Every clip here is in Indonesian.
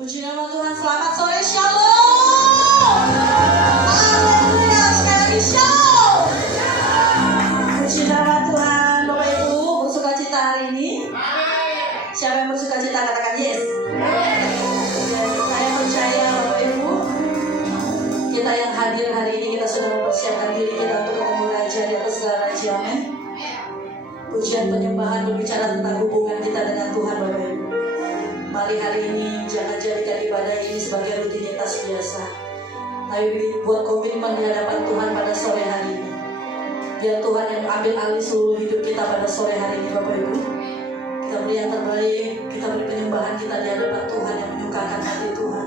Puji nama Tuhan, selamat sore, shalom. Haleluya, sekali lagi shalom. Puji nama Tuhan, Bapak Ibu, bersuka cita hari ini. Siapa yang bersuka cita katakan yes. Saya percaya Bapak Ibu, kita yang hadir hari ini kita sudah mempersiapkan diri kita untuk ketemu Raja di atas segala raja, amin. Pujian penyembahan berbicara tentang hubungan kita dengan Tuhan, Bapak Ibu. Mari hari ini jangan jadikan ibadah ini sebagai rutinitas biasa, tapi buat komitmen di hadapan Tuhan pada sore hari ini. Biar Tuhan yang ambil alih seluruh hidup kita pada sore hari ini, Bapak Ibu. Kita beri yang terbaik, kita beri penyembahan kita di hadapan Tuhan yang menyukakan hati Tuhan.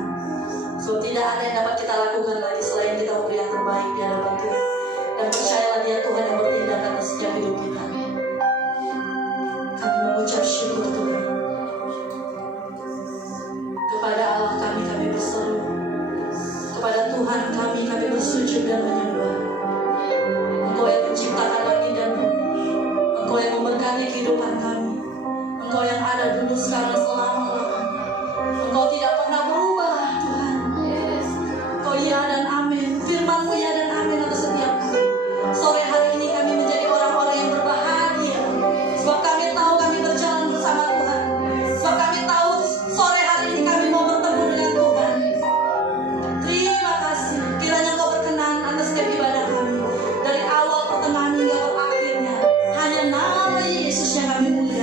So tidak ada yang dapat kita lakukan lagi selain kita memberi yang terbaik di hadapan Tuhan. Dan percayalah dia Tuhan yang bertindak atas setiap hidup kita. Kami mengucap syukur Tuhan. Kepada Allah kami berseru, kepada Tuhan kami bersujud dan menyembah. Engkau yang menciptakan langit dan bumi, Engkau yang memberkati kehidupan kami, Engkau yang ada dulu sekarang selama-lamanya. Engkau tidak pernah berubah Tuhan. Engkau ya dan amin, firman-Mu ya dan amin atas setiap kami. Sore hari ini kami menjadi orang-orang yang berbahagia, sebab kami tahu kami berjalan bersama Tuhan. Sebab kami tahu sore hari ini kami mau bertemu dengan Tuhan. Terima kasih, kiranya Engkau berkenan atas setiap ibadah kami, dari awal pertengahan hingga akhirnya. Hanya nama Yesus yang kami muliakan.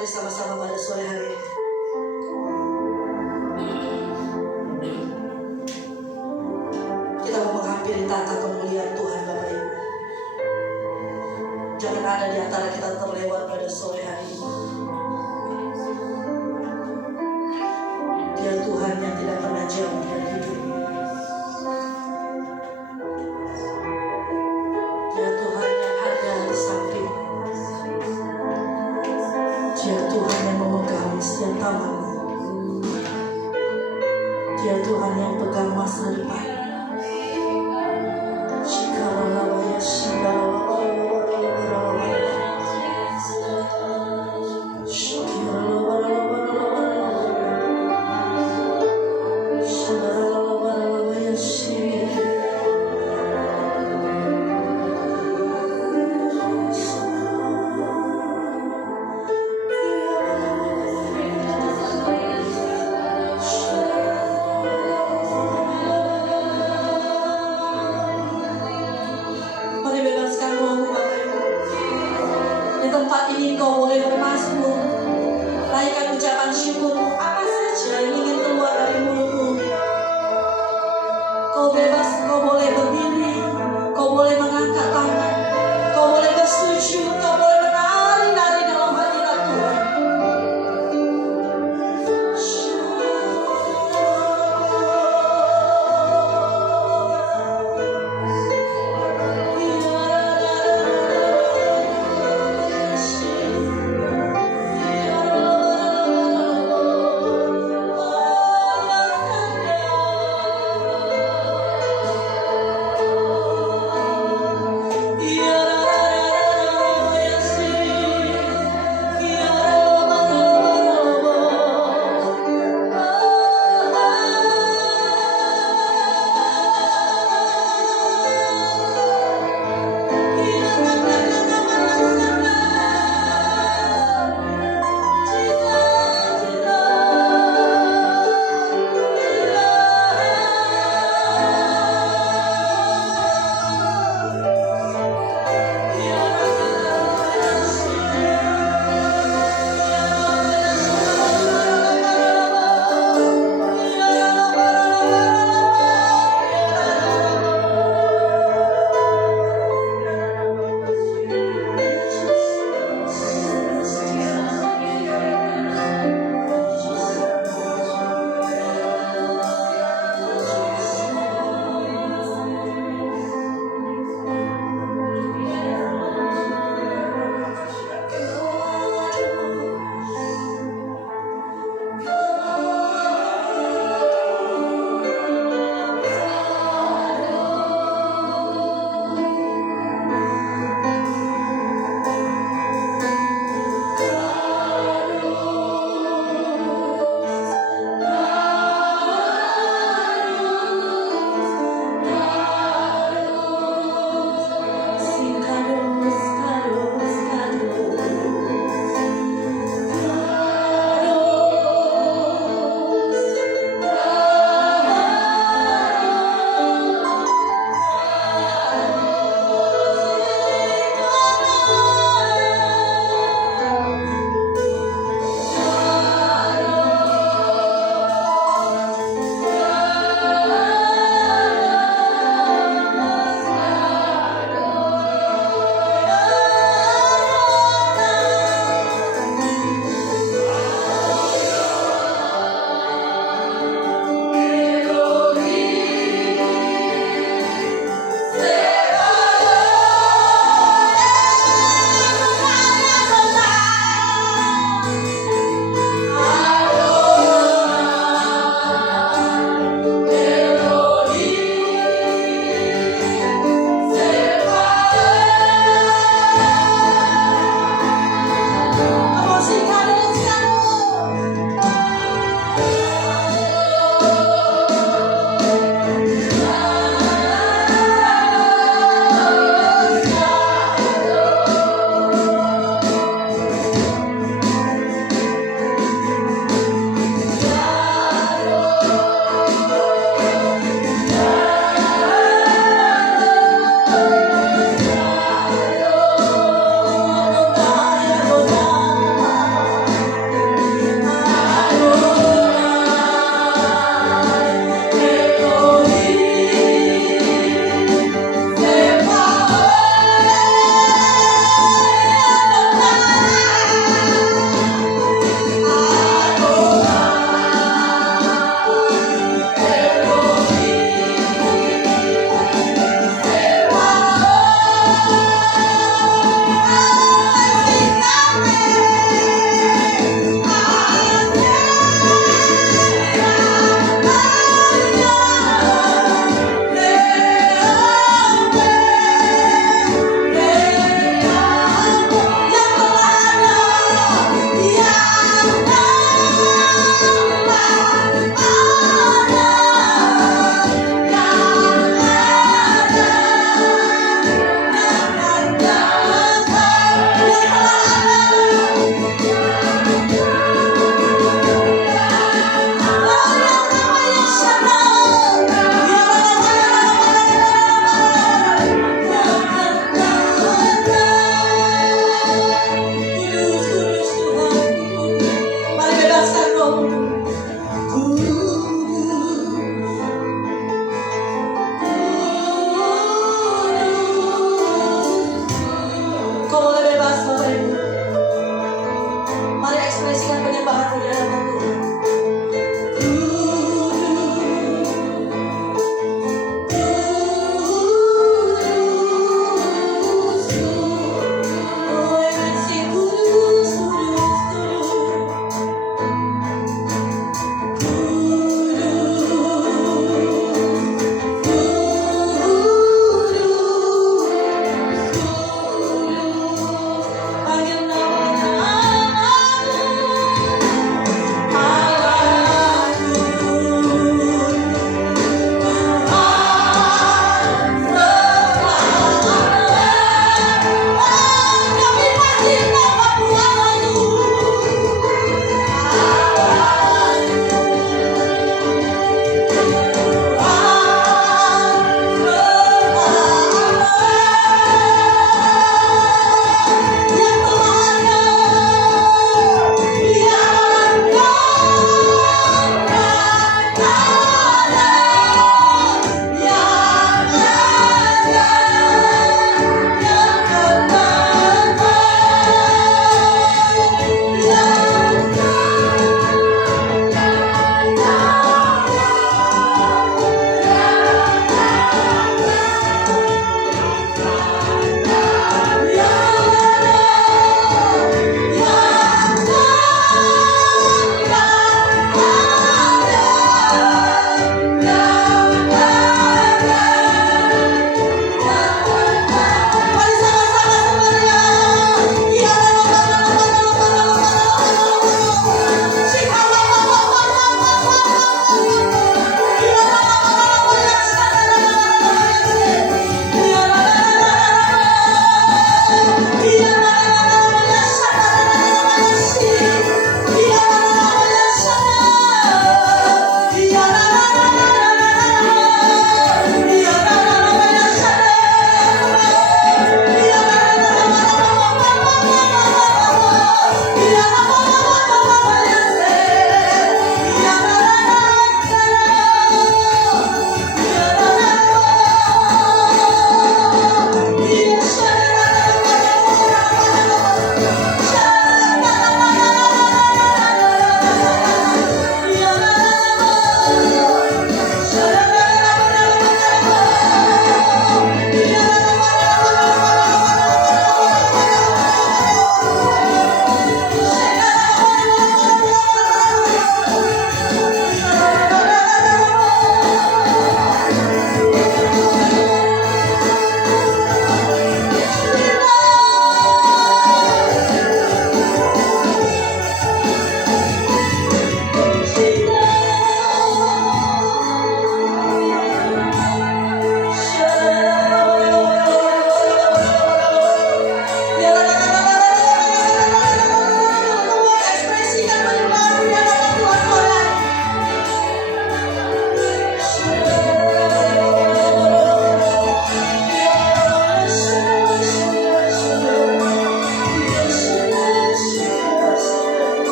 Mari sama-sama pada sore hari ini kita mau menghampiri tata kemuliaan Tuhan Bapak Ibu. Jangan ada di antara kita terlewat pada sore hari ini. Dia Tuhan yang tidak pernah jauh dari hidup. Dia Tuhan yang ada di samping. Dia Tuhan yang memegang setiap taman. Dia Tuhan yang pegang masa depan.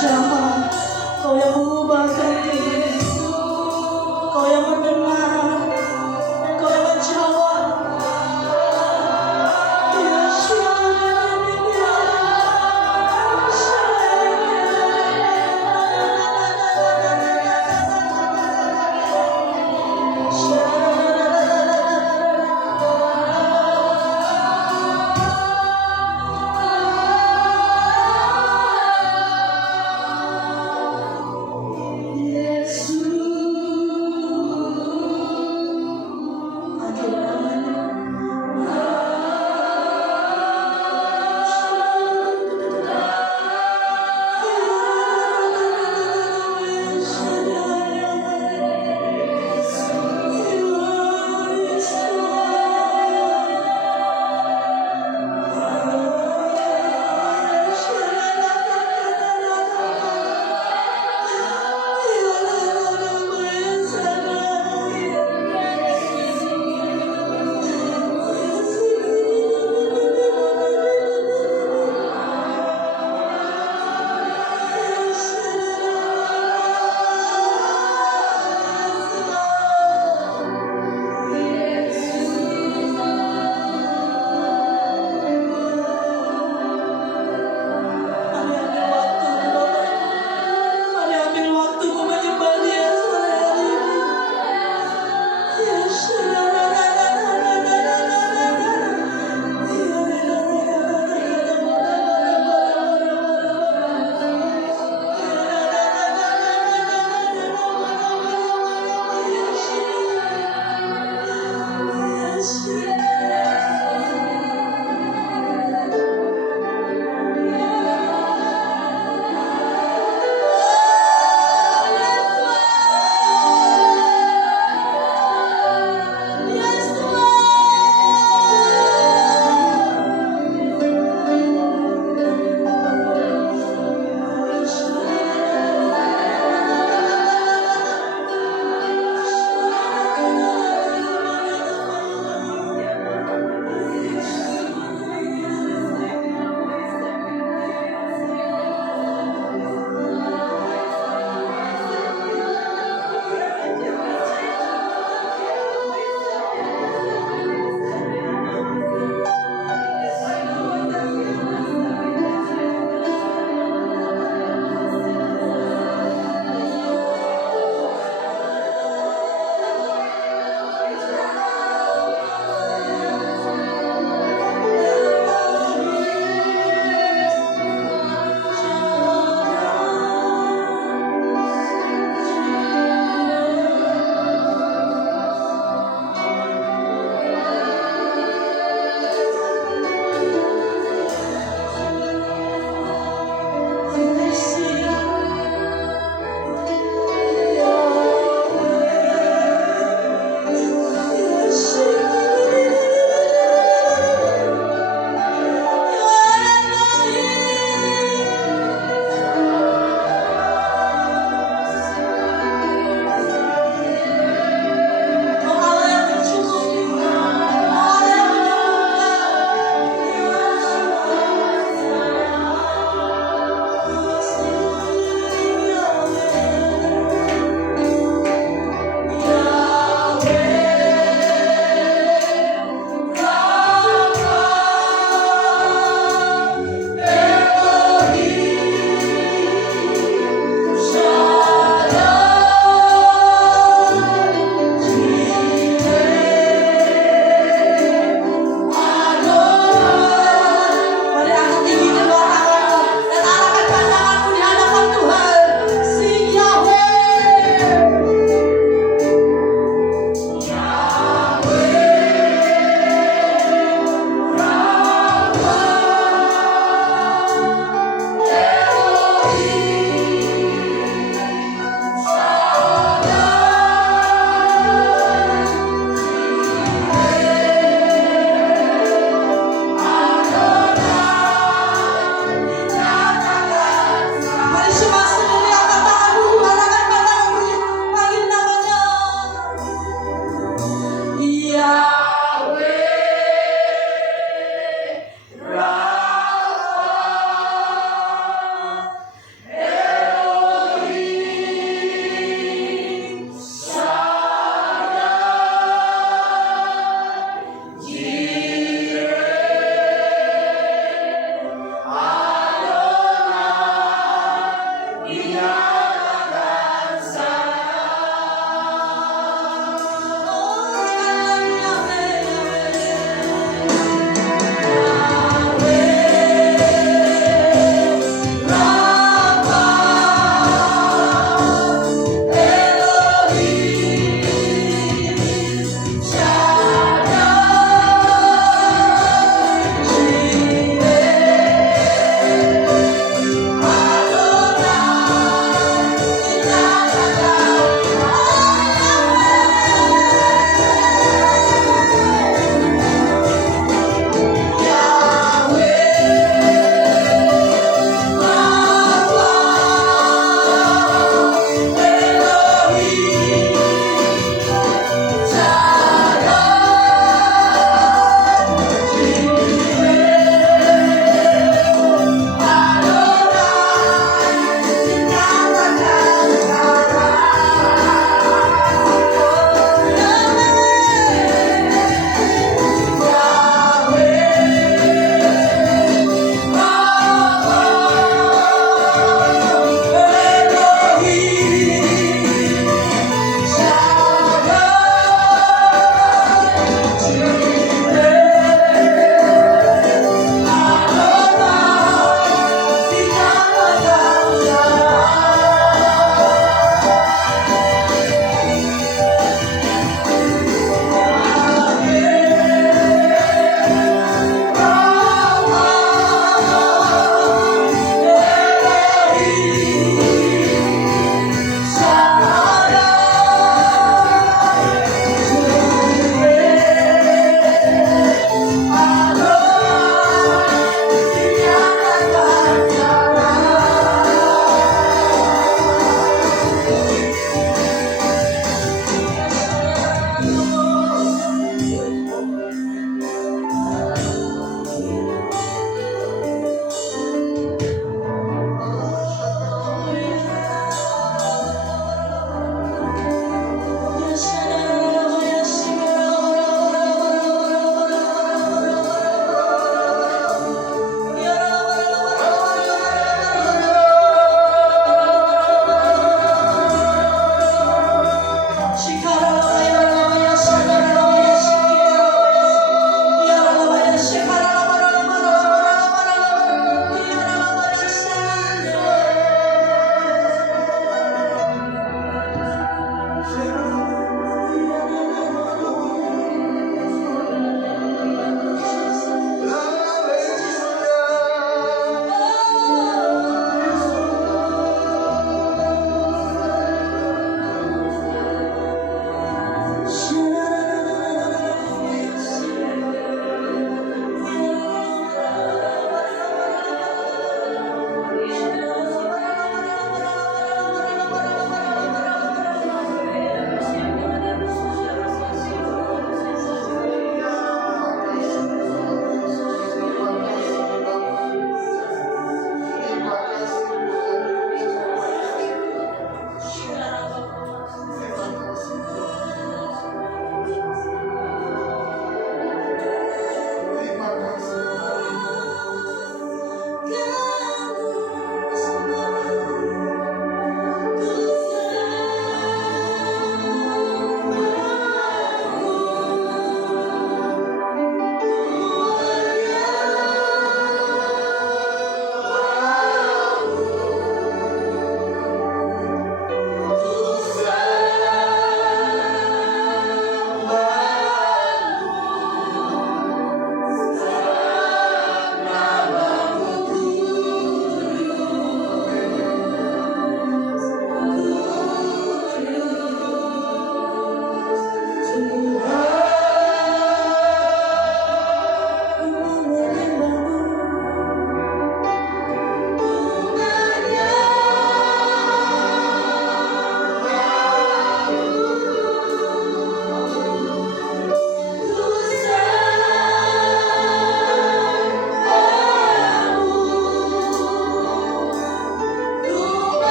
menjamah, Kau yang mengubahkan kehidupan, Kau yang mendengar, dan Kau yang menjawab.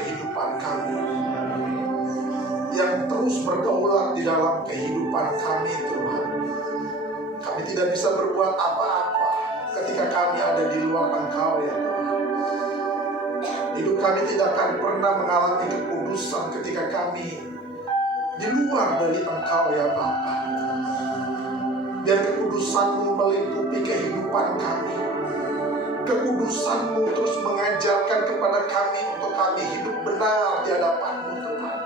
kehidupan kami, yang terus berdaulat di dalam kehidupan kami Tuhan. Kami tidak bisa berbuat apa-apa ketika kami ada di luar Engkau ya Tuhan. Hidup kami tidak akan pernah mengalami kekudusan ketika kami di luar dari Engkau ya Bapa. Biar kekudusan-Mu meliputi kehidupan kami. Kekudusan-Mu terus mengajarkan kepada kami untuk kami hidup benar di hadapan-Mu Tuhan.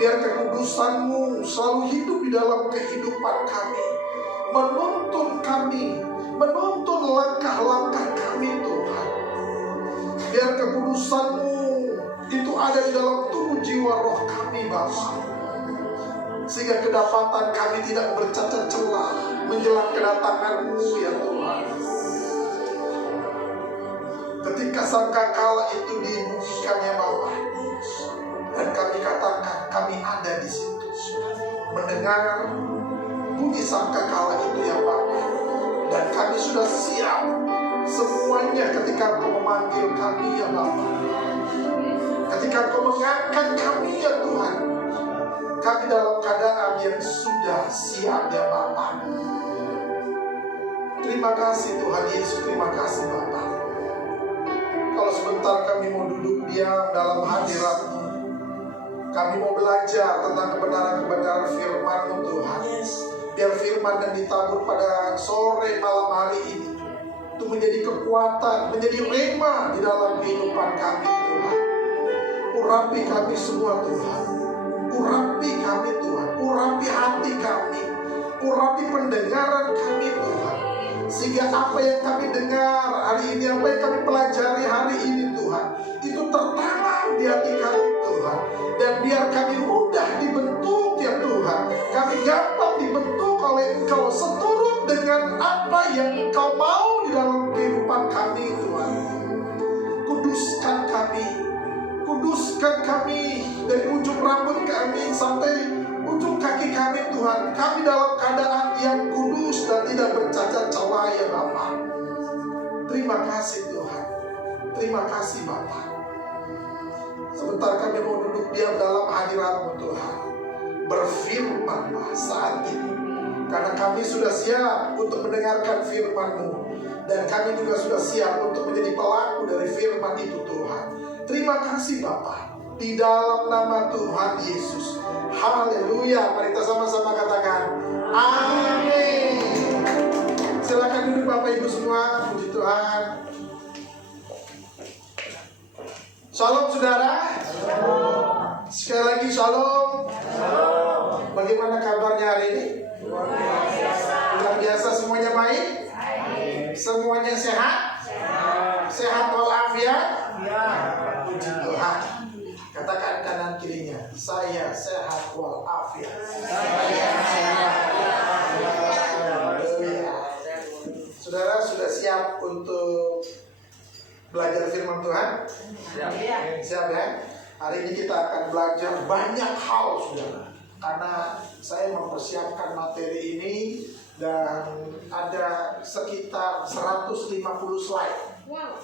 Biar kekudusan-Mu selalu hidup di dalam kehidupan kami, menuntun kami, menuntun langkah-langkah kami Tuhan. Biar kekudusan-Mu itu ada di dalam tubuh jiwa roh kami Bapa, sehingga kedapatan kami tidak bercacat celah menjelang kedatangan-Mu ya Tuhan. Ketika sangkakala itu dibunyikan ya Bapa, dan kami katakan kami ada di situ, mendengar bunyi sangkakala itu ya Bapa, dan kami sudah siap semuanya ketika Kau memanggil kami ya Bapa. Ketika Kau mengangkat kami ya Tuhan, kami dalam keadaan yang sudah siap ya Bapa. Terima kasih Tuhan Yesus, terima kasih Bapa. Kalau sebentar kami mau duduk diam dalam hadirat-Mu, kami mau belajar tentang kebenaran-kebenaran firman-Mu Tuhan. Biar firman yang ditabur pada sore malam hari ini itu menjadi kekuatan, menjadi rema di dalam kehidupan kami Tuhan. Urapi kami semua Tuhan. Urapi kami Tuhan. Urapi hati kami. Urapi pendengaran kami Tuhan. Sehingga apa yang kami dengar hari ini, apa yang kami pelajari hari ini Tuhan, itu tertanam di hati kami Tuhan. Dan biar kami mudah dibentuk ya Tuhan. Kami gampang dibentuk oleh Engkau seturut dengan apa yang Engkau mau di dalam kehidupan kami Tuhan. Kuduskan kami. Kuduskan kami dari ujung rambut kami sampai ujung kaki kami Tuhan. Kami dalam keadaan yang kudus dan tidak bercacat celah ya Bapa. Terima kasih Tuhan. Terima kasih Bapa. Sebentar kami mau duduk diam dalam hadirat-Mu Tuhan. Berfirmanlah saat ini, karena kami sudah siap untuk mendengarkan firman-Mu, dan kami juga sudah siap untuk menjadi pelaku dari firman itu Tuhan. Terima kasih Bapa, di dalam nama Tuhan Yesus. Haleluya. Mari kita sama-sama katakan amin. Silakan duduk Bapak Ibu semua. Puji Tuhan. Shalom saudara. Sekali lagi shalom. Bagaimana kabarnya hari ini? Luar biasa. Semuanya baik? Semuanya sehat? Sehat walafiat? Puji Tuhan. Katakan kanan kirinya, saya sehat walafiat. Saudara sudah siap untuk belajar firman Tuhan? Siap ya? Hari ini kita akan belajar banyak hal saudara. Karena saya mempersiapkan materi ini dan ada sekitar 150 slide. Wow.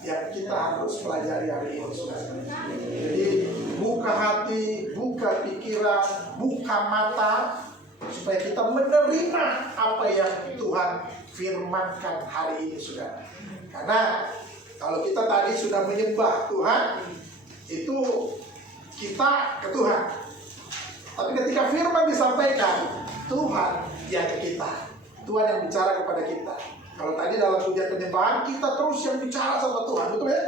Yang kita harus pelajari hari ini saudara. Jadi buka hati, buka pikiran, buka mata supaya kita menerima apa yang Tuhan firmankan hari ini saudara. Karena kalau kita tadi sudah menyembah Tuhan, itu kita ke Tuhan. Tapi ketika firman disampaikan, Tuhan yang ke kita. Tuhan yang bicara kepada kita. Kalau tadi dalam pujian penyembahan, kita terus yang bicara sama Tuhan, betul ya?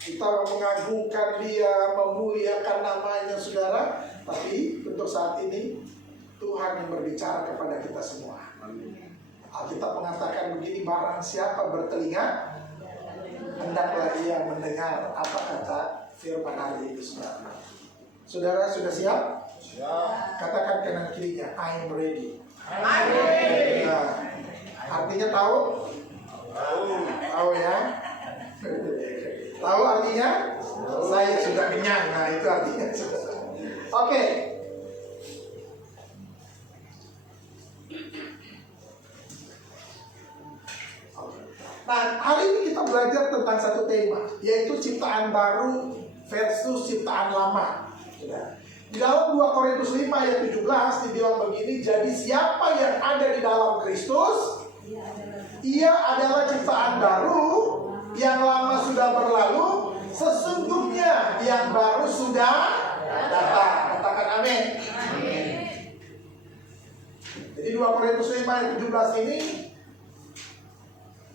Kita mengagungkan Dia, memuliakan namanya saudara. Tapi untuk saat ini, Tuhan yang berbicara kepada kita semua. Alkitab mengatakan begini, barang siapa bertelinga, hendaklah ia mendengar apa kata firman hari ini saudara. Saudara sudah siap? Siap. Katakan kanan kirinya, I'm ready. I'm ready. Nah, artinya tahu? Tahu ya? Tahu artinya? Saya sudah kenyang. Nah itu artinya. Oke. Nah hari ini kita belajar tentang satu tema, yaitu ciptaan baru versus ciptaan lama. Di dalam 2 Korintus 5 ayat 17 dibilang begini, jadi siapa yang ada di dalam Kristus, ia adalah ciptaan baru, yang lama sudah berlalu, sesungguhnya yang baru sudah datang. Katakan amin. Jadi 2 Korintus 5 ayat 17 ini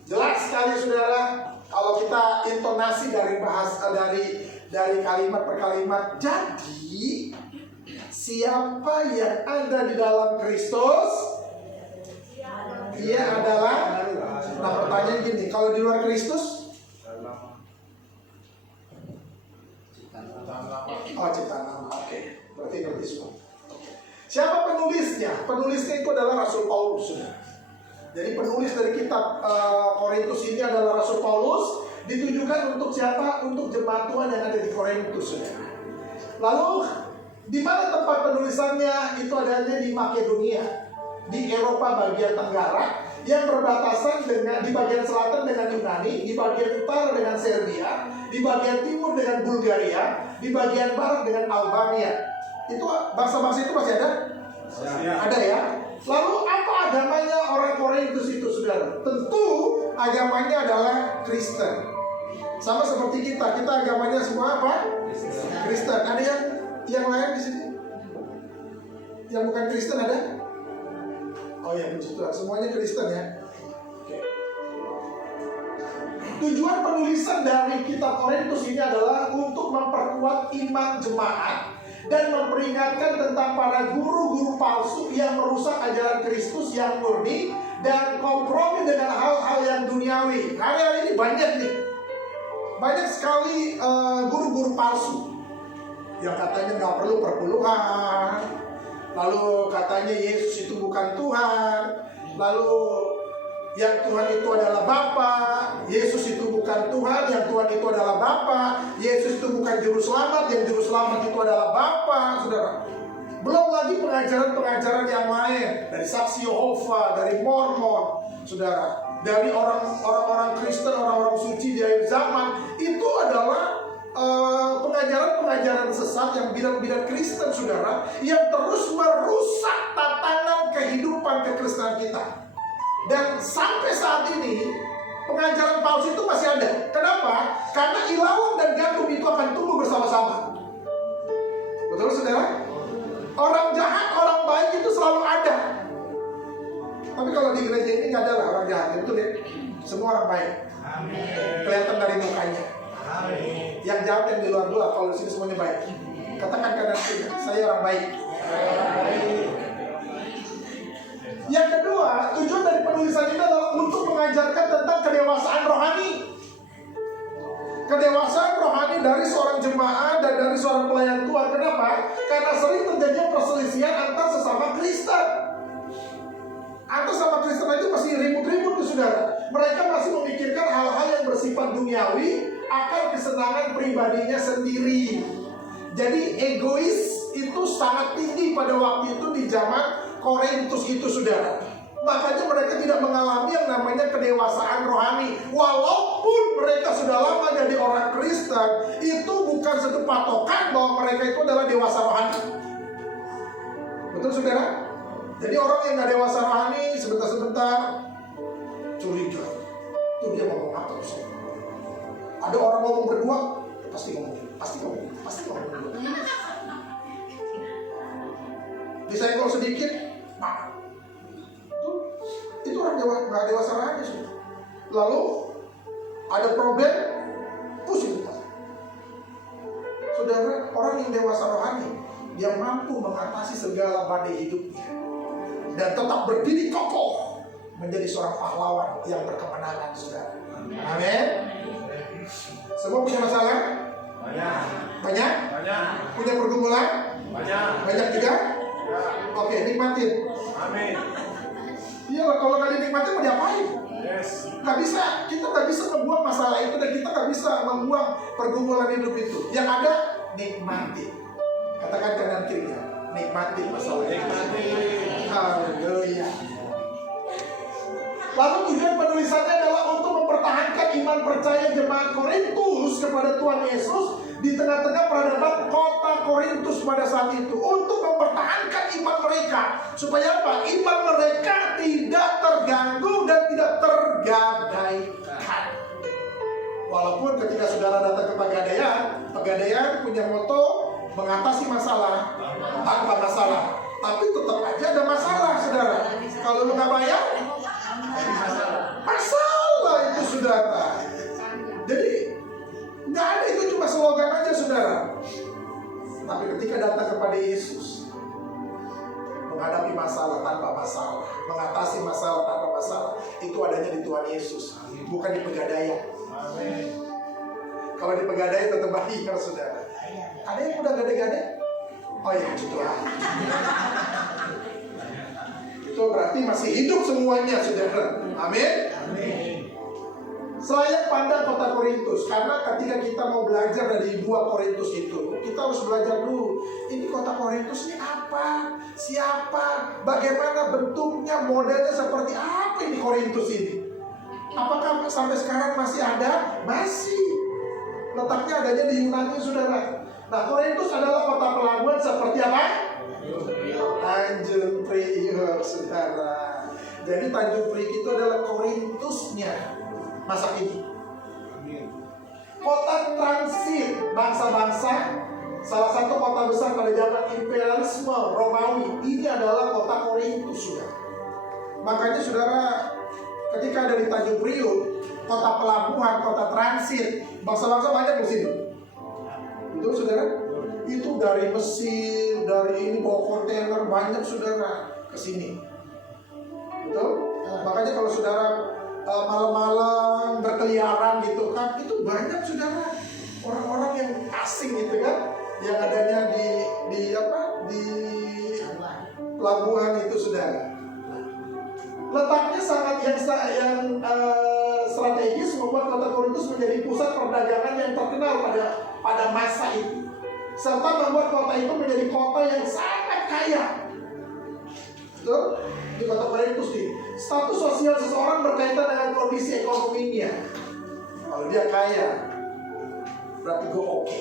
jelas sekali saudara, kalau kita intonasi dari bahasa dari kalimat per kalimat. Jadi siapa yang ada di dalam Kristus, dia adalah. Nah pertanyaan gini, kalau di luar Kristus, ciptaan lama. Oke, berarti ngerti semua. Siapa penulisnya? Penulisnya itu adalah Rasul Paulus, saudara. Jadi penulis dari kitab Korintus ini adalah Rasul Paulus. Ditujukan untuk siapa? Untuk jemaat Tuhan yang ada di Korintus, saudara. Lalu di mana tempat penulisannya? Itu adanya di Makedonia, di Eropa bagian tenggara, yang berbatasan dengan di bagian selatan dengan Yunani, di bagian utara dengan Serbia, di bagian timur dengan Bulgaria, di bagian barat dengan Albania. Itu bangsa-bangsa itu masih ada? Ada ya. Lalu apa agamanya orang Korintus itu, saudara? Tentu agamanya adalah Kristen. Sama seperti kita agamanya semua apa? Kristen. Ada yang lain di sini? Yang bukan Kristen ada? Oh ya, puji Tuhan. Semuanya Kristen ya. Oke. Tujuan penulisan dari kitab Korintus ini adalah untuk memperkuat iman jemaat dan memperingatkan tentang para guru-guru palsu yang merusak ajaran Kristus yang murni dan kompromi dengan hal-hal yang duniawi. Hari-hari ini banyak sekali guru-guru palsu yang katanya nggak perlu perpuluhan, lalu katanya Yesus itu bukan Tuhan, lalu yang Tuhan itu adalah Bapa, Yesus itu bukan Tuhan, yang Tuhan itu adalah Bapa, Yesus itu bukan juru selamat, yang juru selamat itu adalah Bapa, saudara. Belum lagi pengajaran-pengajaran yang lain dari Saksi Yehova, dari Mormon, saudara, dari orang-orang Kristen, orang-orang suci di akhir zaman. Itu adalah pengajaran-pengajaran sesat yang bidang-bidang Kristen, saudara, yang terus merusak tatanan kehidupan kekristenan kita. Dan sampai saat ini pengajaran palsu itu masih ada. Kenapa? Karena ilawang dan gandum itu akan tumbuh bersama-sama. Betul, saudara? Orang jahat, orang baik itu selalu ada. Tapi kalau di gereja ini nggak ada lah orang jahat, betul ya? Semua orang baik. Amin. Kelihatan dari mukanya. Amin. Yang jahat yang di luar dulu, kalau di sini semuanya baik. Katakan kanan kiri, saya orang baik. Amin. Yang kedua, tujuan dari penulisan ini adalah untuk mengajarkan tentang kedewasaan rohani. Kedewasaan rohani dari seorang jemaat dan dari seorang pelayan Tuhan. Kenapa? Karena sering terjadi perselisihan antar sesama Kristen. Antar sama Kristen aja masih ribut-ribut tuh, saudara. Mereka masih memikirkan hal-hal yang bersifat duniawi akan kesenangan pribadinya sendiri. Jadi egois itu sangat tinggi pada waktu itu di zaman Korintus itu, saudara. Makanya mereka tidak mengalami yang namanya kedewasaan rohani. Walaupun mereka sudah lama jadi orang Kristen, itu bukan satu patokan bahwa mereka itu adalah dewasa rohani. Betul, saudara? Jadi orang yang gak dewasa rohani, sebentar-sebentar curiga. Itu dia ngomong apa tuh? Ada orang ngomong berdua, pasti ngomong. Disenggol sedikit, itu orang gak dewasa rohani. Lalu ada problem, pusing. Saudara, orang yang dewasa rohani, dia mampu mengatasi segala badai hidupnya dan tetap berdiri kokoh menjadi seorang pahlawan yang berkemenangan, saudara. Amin. Semua punya masalah? Banyak? Punya pergumulan? Banyak juga? Oke, nikmatin. Amin. Iya, kalau nggak dinikmatin mau diapain? Nggak bisa, kita nggak bisa membuang masalah itu, dan kita nggak bisa membuang pergumulan hidup itu. Yang ada, nikmati. Katakan kanan kirinya, nikmati masalah itu. Haleluya. Lalu tujuan penulisannya adalah untuk mempertahankan iman percaya jemaat Korintus kepada Tuhan Yesus di tengah-tengah peradaban kota Korintus pada saat itu, untuk mempertahankan iman mereka. Supaya apa? Iman mereka tidak terganggu dan tidak tergadaikan. Walaupun ketika saudara datang ke Pegadaian punya moto mengatasi masalah tanpa masalah. Tapi tetap aja ada masalah, saudara. Kalau lu nggak bayar, masalah itu, saudara. Jadi nggak ada, itu cuma slogan aja, saudara. Tapi ketika datang kepada Yesus, menghadapi masalah tanpa masalah, mengatasi masalah tanpa masalah, itu adanya di Tuhan Yesus, bukan di Pegadaian. Kalau di Pegadaian tetap bayar, saudara. Ada yang udah gade-gade? Oh ya, itu itu berarti masih hidup semuanya, saudara. Amin. Selayak pandang kota Korintus, karena ketika kita mau belajar dari 2 Korintus itu, kita harus belajar dulu. Ini kota Korintus ini apa? Siapa? Bagaimana bentuknya? Modelnya seperti apa ini Korintus ini? Apakah sampai sekarang masih ada? Masih. Letaknya adanya di Yunani, saudara. Nah, Korintus adalah kota pelabuhan seperti apa? Tanjung Priok, saudara. Jadi Tanjung Priok itu adalah Korintusnya masa ini. Kota transit bangsa-bangsa, salah satu kota besar pada zaman imperialisme Romawi. Ini adalah kota Korintus, saudara. Makanya, saudara, ketika ada di Tanjung Priok, kota pelabuhan, kota transit, bangsa-bangsa banyak di sini. Betul, saudara? Itu dari Mesir, dari ini bawa kontainer banyak, saudara, ke sini. Betul? Makanya kalau saudara malam-malam berkeliaran gitu kan, itu banyak, saudara, orang-orang yang asing gitu kan, yang adanya di pelabuhan itu, saudara. Letaknya sangat yang strategis, membuat kota Korintus menjadi pusat perdagangan yang terkenal pada masa itu, serta membuat kota itu menjadi kota yang sangat kaya. Betul? Di kota Korintus nih, status sosial seseorang berkaitan dengan kondisi ekonominya. Kalau dia kaya, berarti gue oke.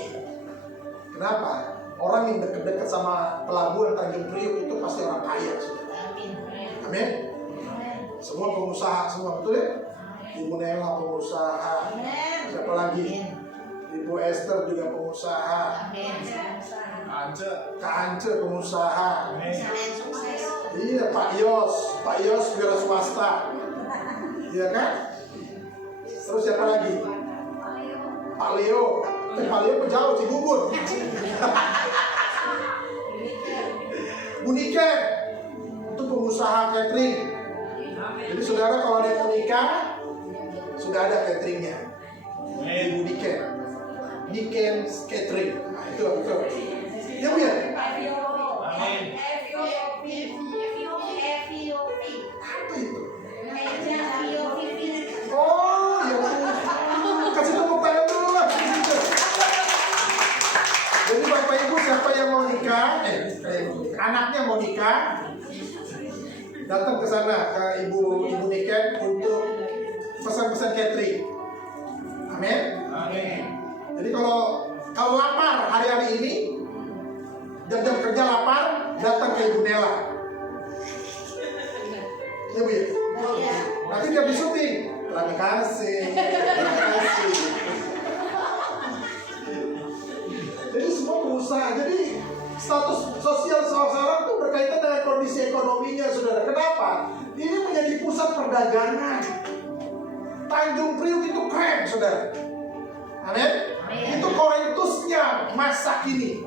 Kenapa? Orang yang dekat-dekat sama pelabuhan Tanjung Priok itu pasti orang kaya, saudara. Amin. Semua pengusaha, semua, betul ya? Ibu Nela pengusaha. Siapa lagi? Ibu Esther juga pengusaha. Kak Ance pengusaha. Iya, Pak Yos wira swasta. Iya kan? Terus siapa lagi? Pak Leo jauh Cibubur. Bu Niken itu pengusaha catering. Jadi saudara kalau ada yang mau nikah, sudah ada cateringnya. Ibu Niken catering. Nah, itu betul. Ya Bu ya? Amin. Apa itu? Oh ya, kasih tepuk tangan dulu lah. Jadi Bapak Ibu, siapa yang mau nikah, anaknya mau nikah, datang ke sana ke Ibu Niken untuk pesan-pesan catering. Amin. Jadi kalau lapar hari ini, jam-jam kerja lapar, datang ke Ibu Nela. Ya Bu ya? Nanti dia di syuting. Terima kasih. Jadi semua berusaha. Jadi status sosial seseorang itu berkaitan dengan kondisi ekonominya, saudara. Kenapa? Ini menjadi pusat perdagangan. Tanjung Priok itu keren, saudara. Amin. Itu Korintusnya masa kini.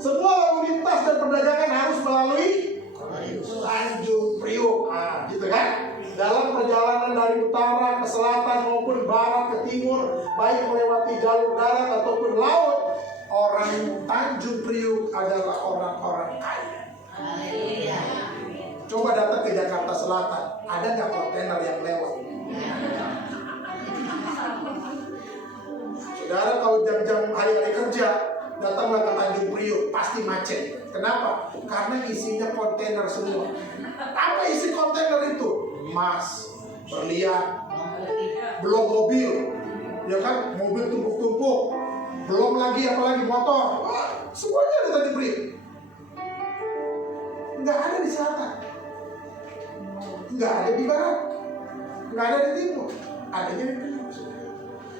Semua lalu lintas dan perdagangan harus melalui Tanjung Priok, gitu kan? Dalam perjalanan dari utara ke selatan maupun barat ke timur, baik melewati jalur darat ataupun laut, orang Tanjung Priok adalah orang-orang kaya. Coba datang ke Jakarta Selatan, ada nggak kontainer yang lewat? Saudara, kalau jam-jam hari-hari kerja, datanglah ke Tanjung Priok, pasti macet. Kenapa? Karena isinya kontainer semua. Apa isi kontainer itu? emas, berlian, belum mobil, ya kan, mobil tumpuk-tumpuk, belum lagi apalagi motor. Wah, semuanya ada tadi Priok. Nggak ada di selatan, nggak ada di barat, nggak ada di timur, adanya di Priok.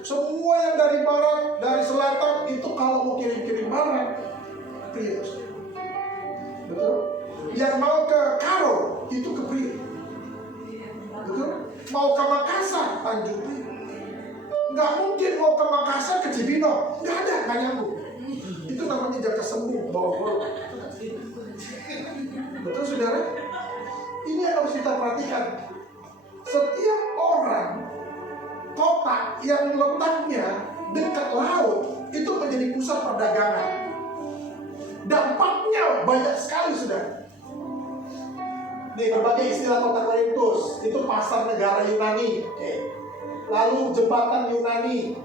Semua yang dari barat, dari selatan itu kalau mau kirim-kirim barang, Priok. Betul? Yang mau ke Karo itu ke Priok. Betul? Mau ke Makassar, Tanjung Priok. Nggak mungkin mau ke Makassar ke Cibinong, nggak ada, nggak nyambung. Itu namanya jaka sembung, bawa golok. Betul saudara? Ini yang harus kita perhatikan. Setiap orang kota yang letaknya dekat laut itu menjadi pusat perdagangan. Dampaknya banyak sekali saudara. Nih berbagai istilah kota Korintus, itu pasar negara Yunani, lalu jembatan Yunani,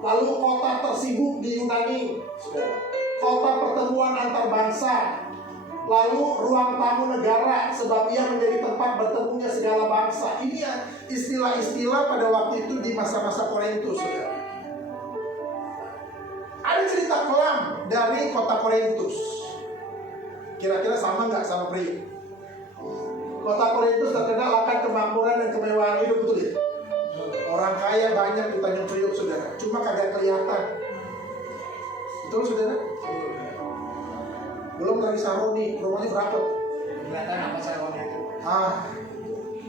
lalu kota tersibuk di Yunani, kota pertemuan antar bangsa, lalu ruang tamu negara sebab ia menjadi tempat bertemunya segala bangsa. Ini ya istilah-istilah pada waktu itu di masa-masa Korintus. Ada cerita kelam dari kota Korintus. Kira-kira sama nggak sama Priok? Kota Korintus terkenal akan kemakmuran dan kemewahan hidup, betul ya? Orang kaya banyak di Tanjung Priok, saudara. Cuma kagak kelihatan. Betul, saudara? Belum dari Saroni, rumahnya berapa? Kelihatan apa Saroni itu?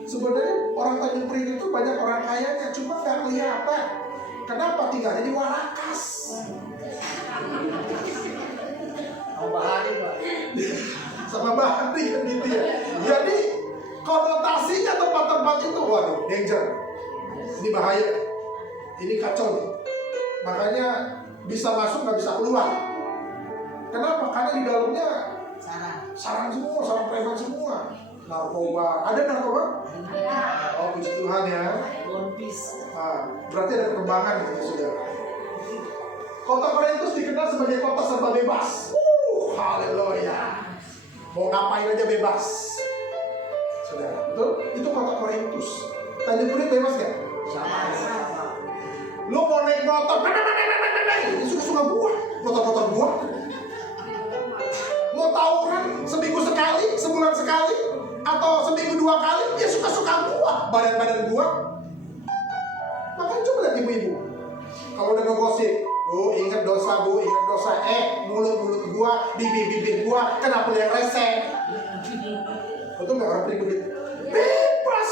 Sebenarnya orang Tanjung Priok itu banyak orang kayanya, cuma nggak kelihatan. Kenapa? Tinggalnya di Warakas. Sama Bahari, Pak. Sama Bahari kan gitu ya. Jadi konotasinya tempat-tempat itu, waduh, danger. Ini bahaya. Ini kacau nih. Makanya bisa masuk nggak bisa keluar. Kenapa? Karena di dalamnya sarang semua, sarang preman semua. Narkoba, ada narkoba? Oh, puji Tuhan ya. Berarti ada perkembangan gitu saudara. Kota Korintus dikenal sebagai kota serba bebas. Haleluya. Mau ngapain aja bebas, saudara. Betul? Itu kota Korintus. Tanjung Priok bebas nggak? Sama. Lu mau naik motor, ini suka-suka gua, motor-motor gua. Mau tawuran seminggu sekali, sebulan sekali, atau seminggu 2 kali, ya suka-suka gua, badan-badan gua. Makanya coba lihat ibu-ibu, kalau udah ngegosip, bu ingat dosa, mulut-mulut gua, bibir-bibir gua, kenapa yang rese? Betul nggak orang pribadi? Bebas,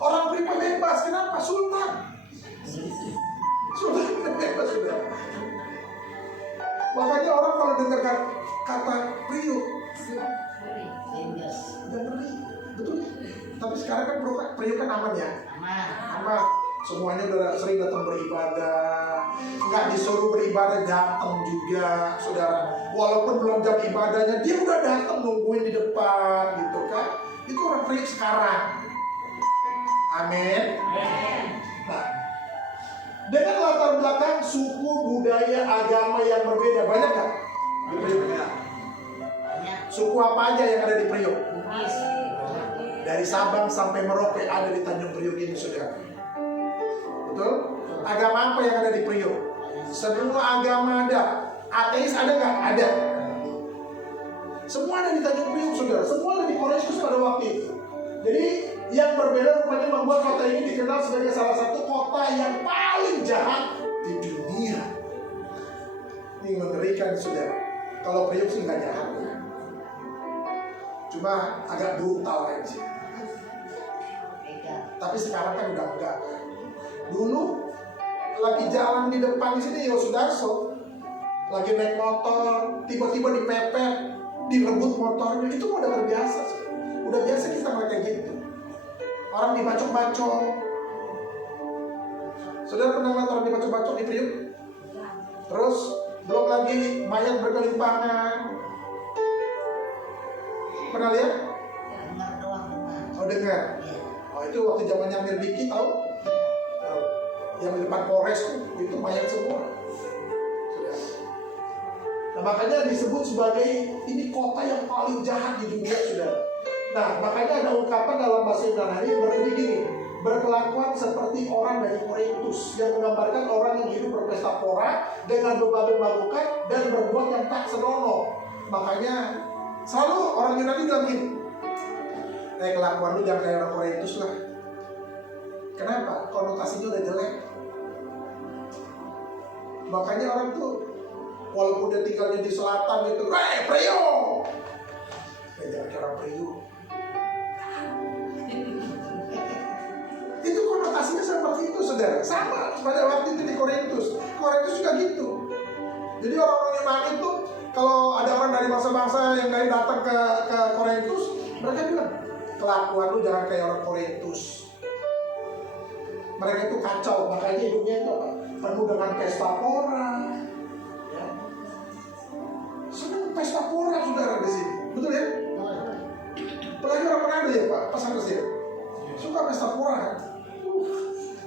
orang pribadi bebas, kenapa? Sultan bebas sudah. Makanya orang kalau dengar kata Priok, betul. Tapi sekarang kan Priok kan aman ya, aman. Semuanya udah sering datang beribadah, nggak disuruh beribadah datang juga, saudara. Walaupun belum jam ibadahnya, dia udah datang nungguin di depan, gitu kan? Itu orang Priok sekarang. Amin. Nah, dengan latar belakang suku, budaya, agama yang berbeda, banyak nggak? Suku apa aja yang ada di Priok? Dari Sabang sampai Merauke ada di Tanjung Priok ini, saudara. Betul? Agama apa yang ada di Priok? Semua agama ada. Ateis ada nggak? Ada. Semua ada di Tanjung Priok, saudara. Semua ada di Korintus pada waktu itu. Jadi yang berbeda rupanya membuat kota ini dikenal sebagai salah satu kota yang paling jahat di dunia. Ini mengerikan, saudara. Kalau Priok sih nggak jahat, cuma agak brutal aja. Tapi sekarang kan udah enggak. Dulu lagi jalan di depan di sini Yosudarso, lagi naik motor, tiba-tiba dipepet, direbut motornya, itu udah terbiasa. Udah biasa kita kayak gitu. Orang dibacok-bacok. Saudara pernah lihat orang dibacok-bacok di Priok? Terus belum lagi mayat berkelimpangan. Pernah lihat? Oh, dengar. Oh, itu waktu zamannya Amir Biki, tahu? Yang di depan Polres itu mayat semua. Nah, makanya disebut sebagai ini kota yang paling jahat di dunia, saudara. Nah, makanya ada ungkapan dalam bahasa Yunani yang berbunyi gini, berkelakuan seperti orang dari Korintus, yang menggambarkan orang yang hidup berpesta pora dengan bermabuk-mabukan dan berbuat yang tak senonoh. Makanya selalu orang Yunani bilang gini, kelakuan lu jangan kayak orang Korintus lah. Kenapa? Konotasinya udah jelek. Makanya orang tuh walaupun dia tinggalnya di selatan itu, Prio, jangan kayak orang Prio. Itu konotasinya seperti itu, saudara. Sama pada waktu itu di Korintus. Korintus juga gitu. Jadi orang-orang Yunani itu kalau ada orang dari bangsa-bangsa yang lain datang ke Korintus, mereka bilang, kelakuan lu jangan kayak orang Korintus. Mereka itu kacau, makanya hidupnya itu apa? Penuh dengan pesta pora. Ya. Senang pesta pora, saudara, di sini. Betul ya? Apalagi orang Manado ya, Pak, pesan kesini. Suka pesta pora kan?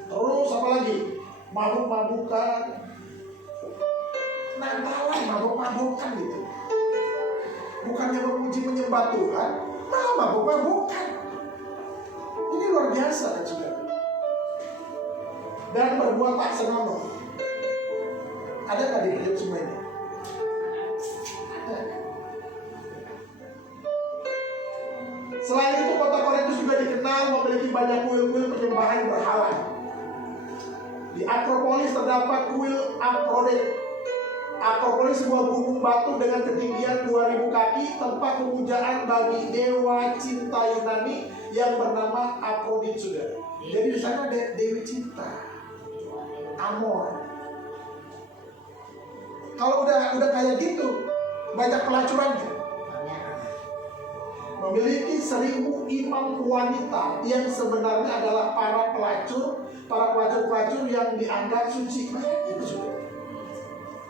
Terus apa lagi? Mabuk-mabukan, nantalan, mabuk-mabukan gitu. Bukannya memuji menyembah Tuhan, malah mabuk-mabukan. Ini luar biasa kan saudara. Dan berbuat tak senonoh. Ada nggak di hidup semua ini? Selain itu, kota Korintus juga dikenal memiliki banyak kuil-kuil penyembahan berhala. Di Akropolis terdapat kuil Aphrodite. Akropolis sebuah gunung batu dengan ketinggian 2000 kaki, tempat pemujaan bagi dewa cinta Yunani yang bernama Aphrodite, saudara. Jadi di sana ada dewi cinta, Amor. Kalau udah kayak gitu, banyak pelacurannya. Memiliki 1000 imam wanita yang sebenarnya adalah para pelacur yang dianggap suci. Bayangin saudara.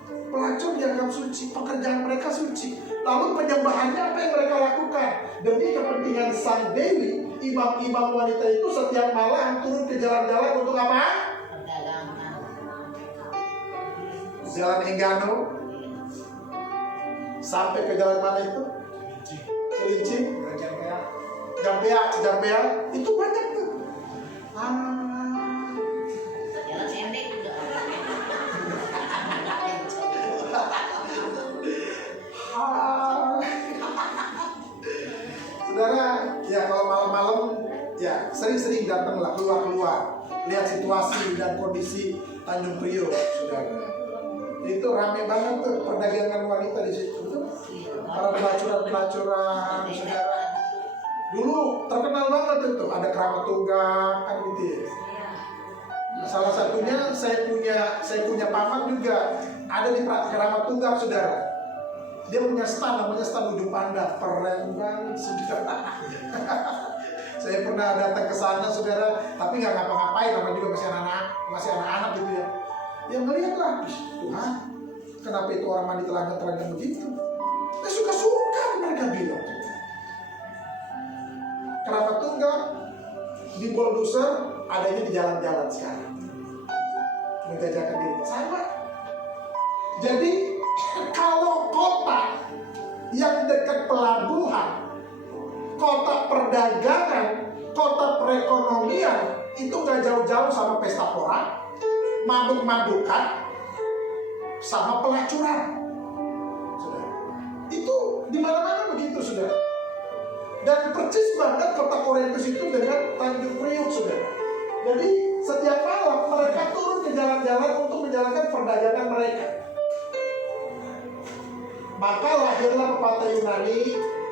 Pelacur dianggap suci, pekerjaan mereka suci. Lalu penyembahannya apa yang mereka lakukan? Demi kepentingan sang dewi, imam-imam wanita itu setiap malam turun ke jalan-jalan untuk apa? Jalan Enggano. Sampai ke jalan mana itu? Cilincing, Jampea, itu banyak tuh. Jalan pendek juga. Saudara, ya kalau malam-malam ya sering-sering datanglah keluar, lihat situasi dan kondisi Tanjung Priok, saudara. Itu rame banget tuh perdagangan wanita di situ, betul? Para pelacuran, saudara. Dulu terkenal banget itu, ada keramat tunggal kan gitu ya. Salah satunya saya punya paman juga ada di keramat tunggal, saudara. Dia punya stand, namanya stand ujung pandang, keren banget, saudara. Saya pernah datang ke sana, saudara, tapi nggak ngapa-ngapain, namanya juga masih anak-anak gitu ya. Yang ngeliat lah, Tuhan, kenapa itu orang mandi telanjang begitu? Suka-suka mereka bilang. Keramat tunggal di bulldozer adanya di jalan-jalan sekarang. Menjajakan diri sama. Jadi kalau kota yang dekat pelabuhan, kota perdagangan, kota perekonomian itu gak jauh-jauh sama pesta pora, mabuk-mabukan, sama pelacuran. Saudara, itu di mana-mana begitu, saudara. Dan persis banget kota Korintus itu dengan Tanjung Priok, saudara. Jadi setiap malam mereka turun ke jalan-jalan untuk menjalankan perdagangan mereka. Maka lahirlah pepatah Yunani,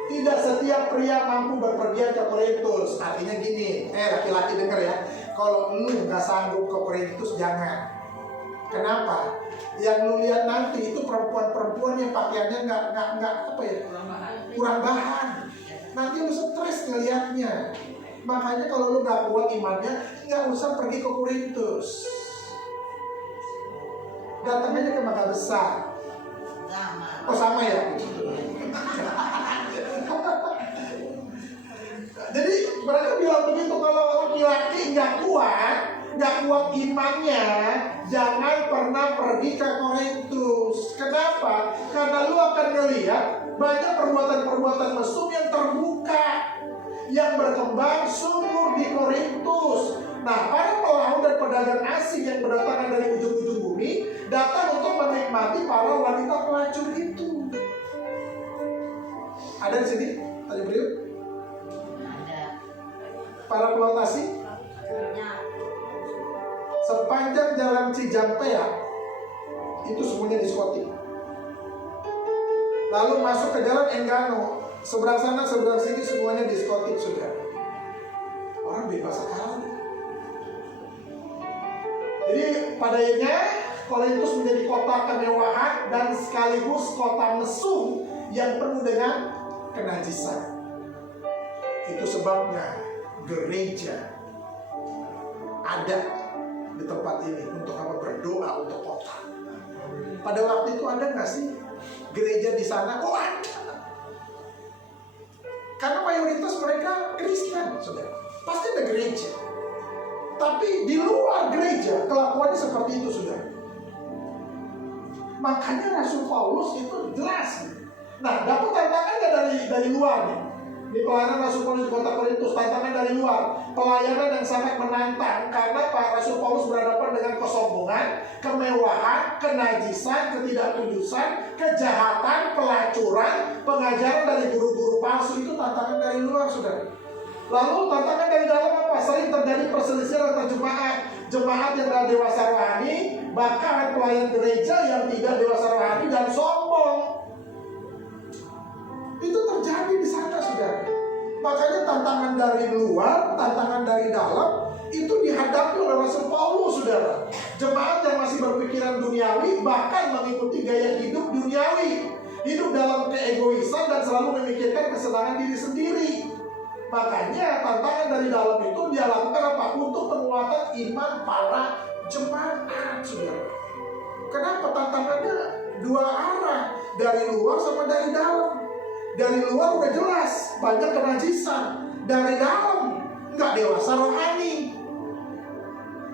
tidak setiap pria mampu berpergian ke Korintus. Artinya gini, laki-laki denger ya, kalau lu nggak sanggup ke Korintus jangan. Kenapa? Yang lu lihat nanti itu perempuan-perempuan yang pakaiannya nggak apa ya, kurang bahan. Nanti lu stres ngelihatnya. Makanya kalau lu nggak kuat imannya, nggak usah pergi ke Korintus. Datang aja ke Mangga Besar. Oh sama ya. Jadi mereka bilang begitu, kalau laki-laki nggak kuat imannya, jangan pernah pergi ke Korintus. Kenapa? Karena lu akan melihat banyak perbuatan-perbuatan mesum yang terbuka, yang berkembang subur di Korintus. Nah, para pelaut dan pedagang asing yang berdatangan dari ujung-ujung bumi datang untuk menikmati para wanita pelacur itu. Ada di sini? Tadi beliau? Ada. Para pelaut asing? Banyak. Sepanjang jalan Cijampea itu semuanya diskotik. Lalu masuk ke jalan Enggano, seberang sana seberang sini semuanya diskotik sudah. Orang bebas sekali. Jadi pada akhirnya Korintus menjadi kota kemewahan dan sekaligus kota mesum yang penuh dengan kenajisan. Itu sebabnya gereja ada di tempat ini untuk apa? Berdoa untuk kota. Pada waktu itu ada nggak sih gereja di sana? Oh ada. Karena mayoritas mereka Kristen, saudara. Pasti ada gereja. Tapi di luar gereja kelakuannya seperti itu, saudara. Makanya Rasul Paulus itu jelas. Nah, dapat tantangannya dari luar nih. Di pelayanan Rasul Paulus di kota Korintus, tantangan dari luar. Pelayanan yang sangat menantang karena Pak Rasul Paulus berhadapan dengan kesombongan, kemewahan, kenajisan, ketidakkudusan, kejahatan, pelacuran, pengajaran dari guru-guru palsu. Itu tantangan dari luar, saudara. Lalu tantangan dari dalam apa? Sering terjadi perselisihan antar jemaat yang tidak dewasa rohani, bahkan pelayan gereja yang tidak dewasa rohani dan sombong. Itu terjadi di sana, saudara. Makanya tantangan dari luar, tantangan dari dalam itu dihadapi oleh Rasul Paulus, saudara. Jemaat yang masih berpikiran duniawi bahkan mengikuti gaya hidup duniawi, hidup dalam keegoisan dan selalu memikirkan kesenangan diri sendiri. Makanya tantangan dari dalam itu dia lakukan apa? Untuk penguatan iman para jemaat, saudara. Kenapa? Tantangannya dua arah, dari luar sama dari dalam. Dari luar udah jelas banyak kenajisan, dari dalam nggak dewasa rohani.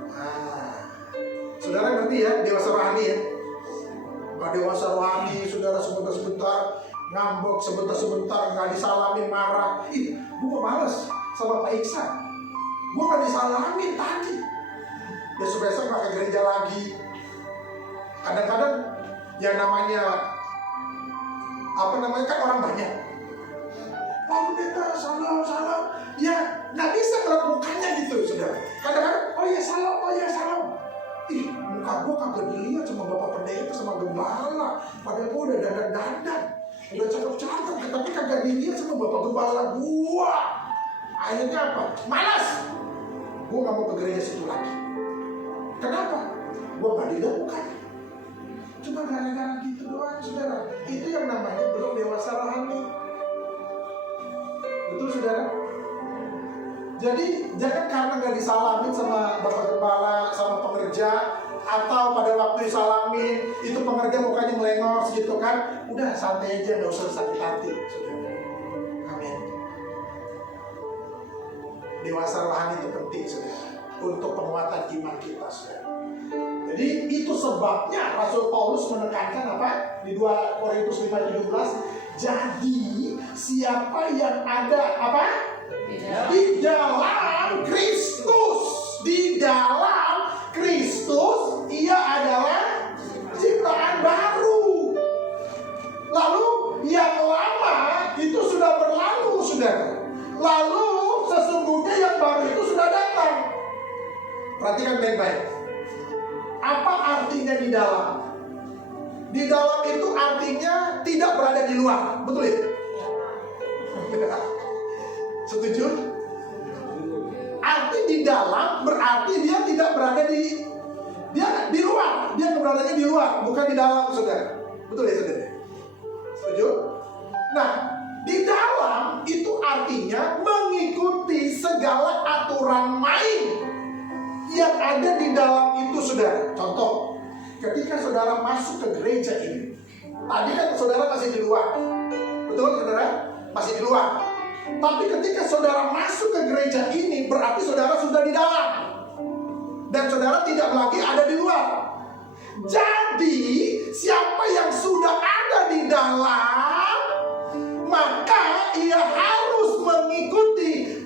Nah, saudara ngerti ya dewasa rohani ya? Nggak dewasa rohani, saudara sebentar-sebentar ngambek, sebentar-sebentar nggak disalamin marah. Ih, gue males sama Pak Iksan, gue nggak disalamin tadi. Besok-besok nggak ke gereja lagi. Kadang-kadang yang namanya kan orang banyak. Pak Pendeta, salam. Ya, nggak bisa ngeliat mukanya gitu, saudara. Kadang-kadang, oh ya salam. Ih, muka gue kagak dilihat sama Bapak Pendeta, sama Gembala. Padahal gue udah dandan. Udah cakep-cakep, tapi kagak dilihat sama Bapak Gembala gue. Akhirnya apa? Malas. Gue nggak mau ke gereja situ lagi. Kenapa? Gue nggak dilihat mukanya. Cuma gara-gara gitu doang, saudara. Itu yang namanya belum dewasa rohani. Betul, saudara? Jadi jangan karena nggak disalamin sama Bapak Gembala, sama pengerja, atau pada waktu disalamin itu pengerja mukanya melengos gitu kan, udah santai aja, nggak usah sakit hati, saudara. Amin. Dewasa rohani itu penting, saudara, untuk penguatan iman kita, saudara. Jadi itu sebabnya Rasul Paulus menekankan apa? Di 2 Korintus 5:17. Jadi siapa yang ada apa? Di dalam Kristus. Di dalam Kristus ia adalah ciptaan baru. Lalu yang lama itu sudah berlalu, saudara. Lalu sesungguhnya yang baru itu sudah datang. Perhatikan baik-baik. Apa artinya di dalam? Di dalam itu artinya tidak berada di luar. Betul ya? Setuju? Arti di dalam berarti dia tidak berada di luar. Dia beradanya di luar, bukan di dalam, saudara. Betul ya, saudara? Setuju? Nah, di dalam itu artinya mengikuti segala aturan main yang ada di dalam itu, saudara. Contoh, ketika saudara masuk ke gereja ini, tadi kan saudara masih di luar. Betul, saudara? Masih di luar. Tapi ketika saudara masuk ke gereja ini, berarti saudara sudah di dalam. Dan saudara tidak lagi ada di luar. Jadi, siapa yang sudah ada di dalam, maka ia harus mengikuti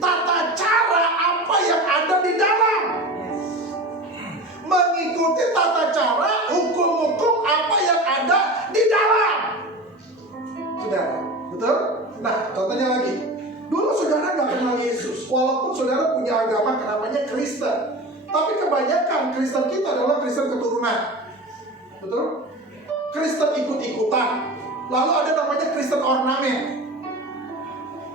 punya agama namanya Kristen. Tapi kebanyakan Kristen kita adalah Kristen keturunan. Betul? Kristen ikut-ikutan. Lalu ada namanya Kristen ornamen.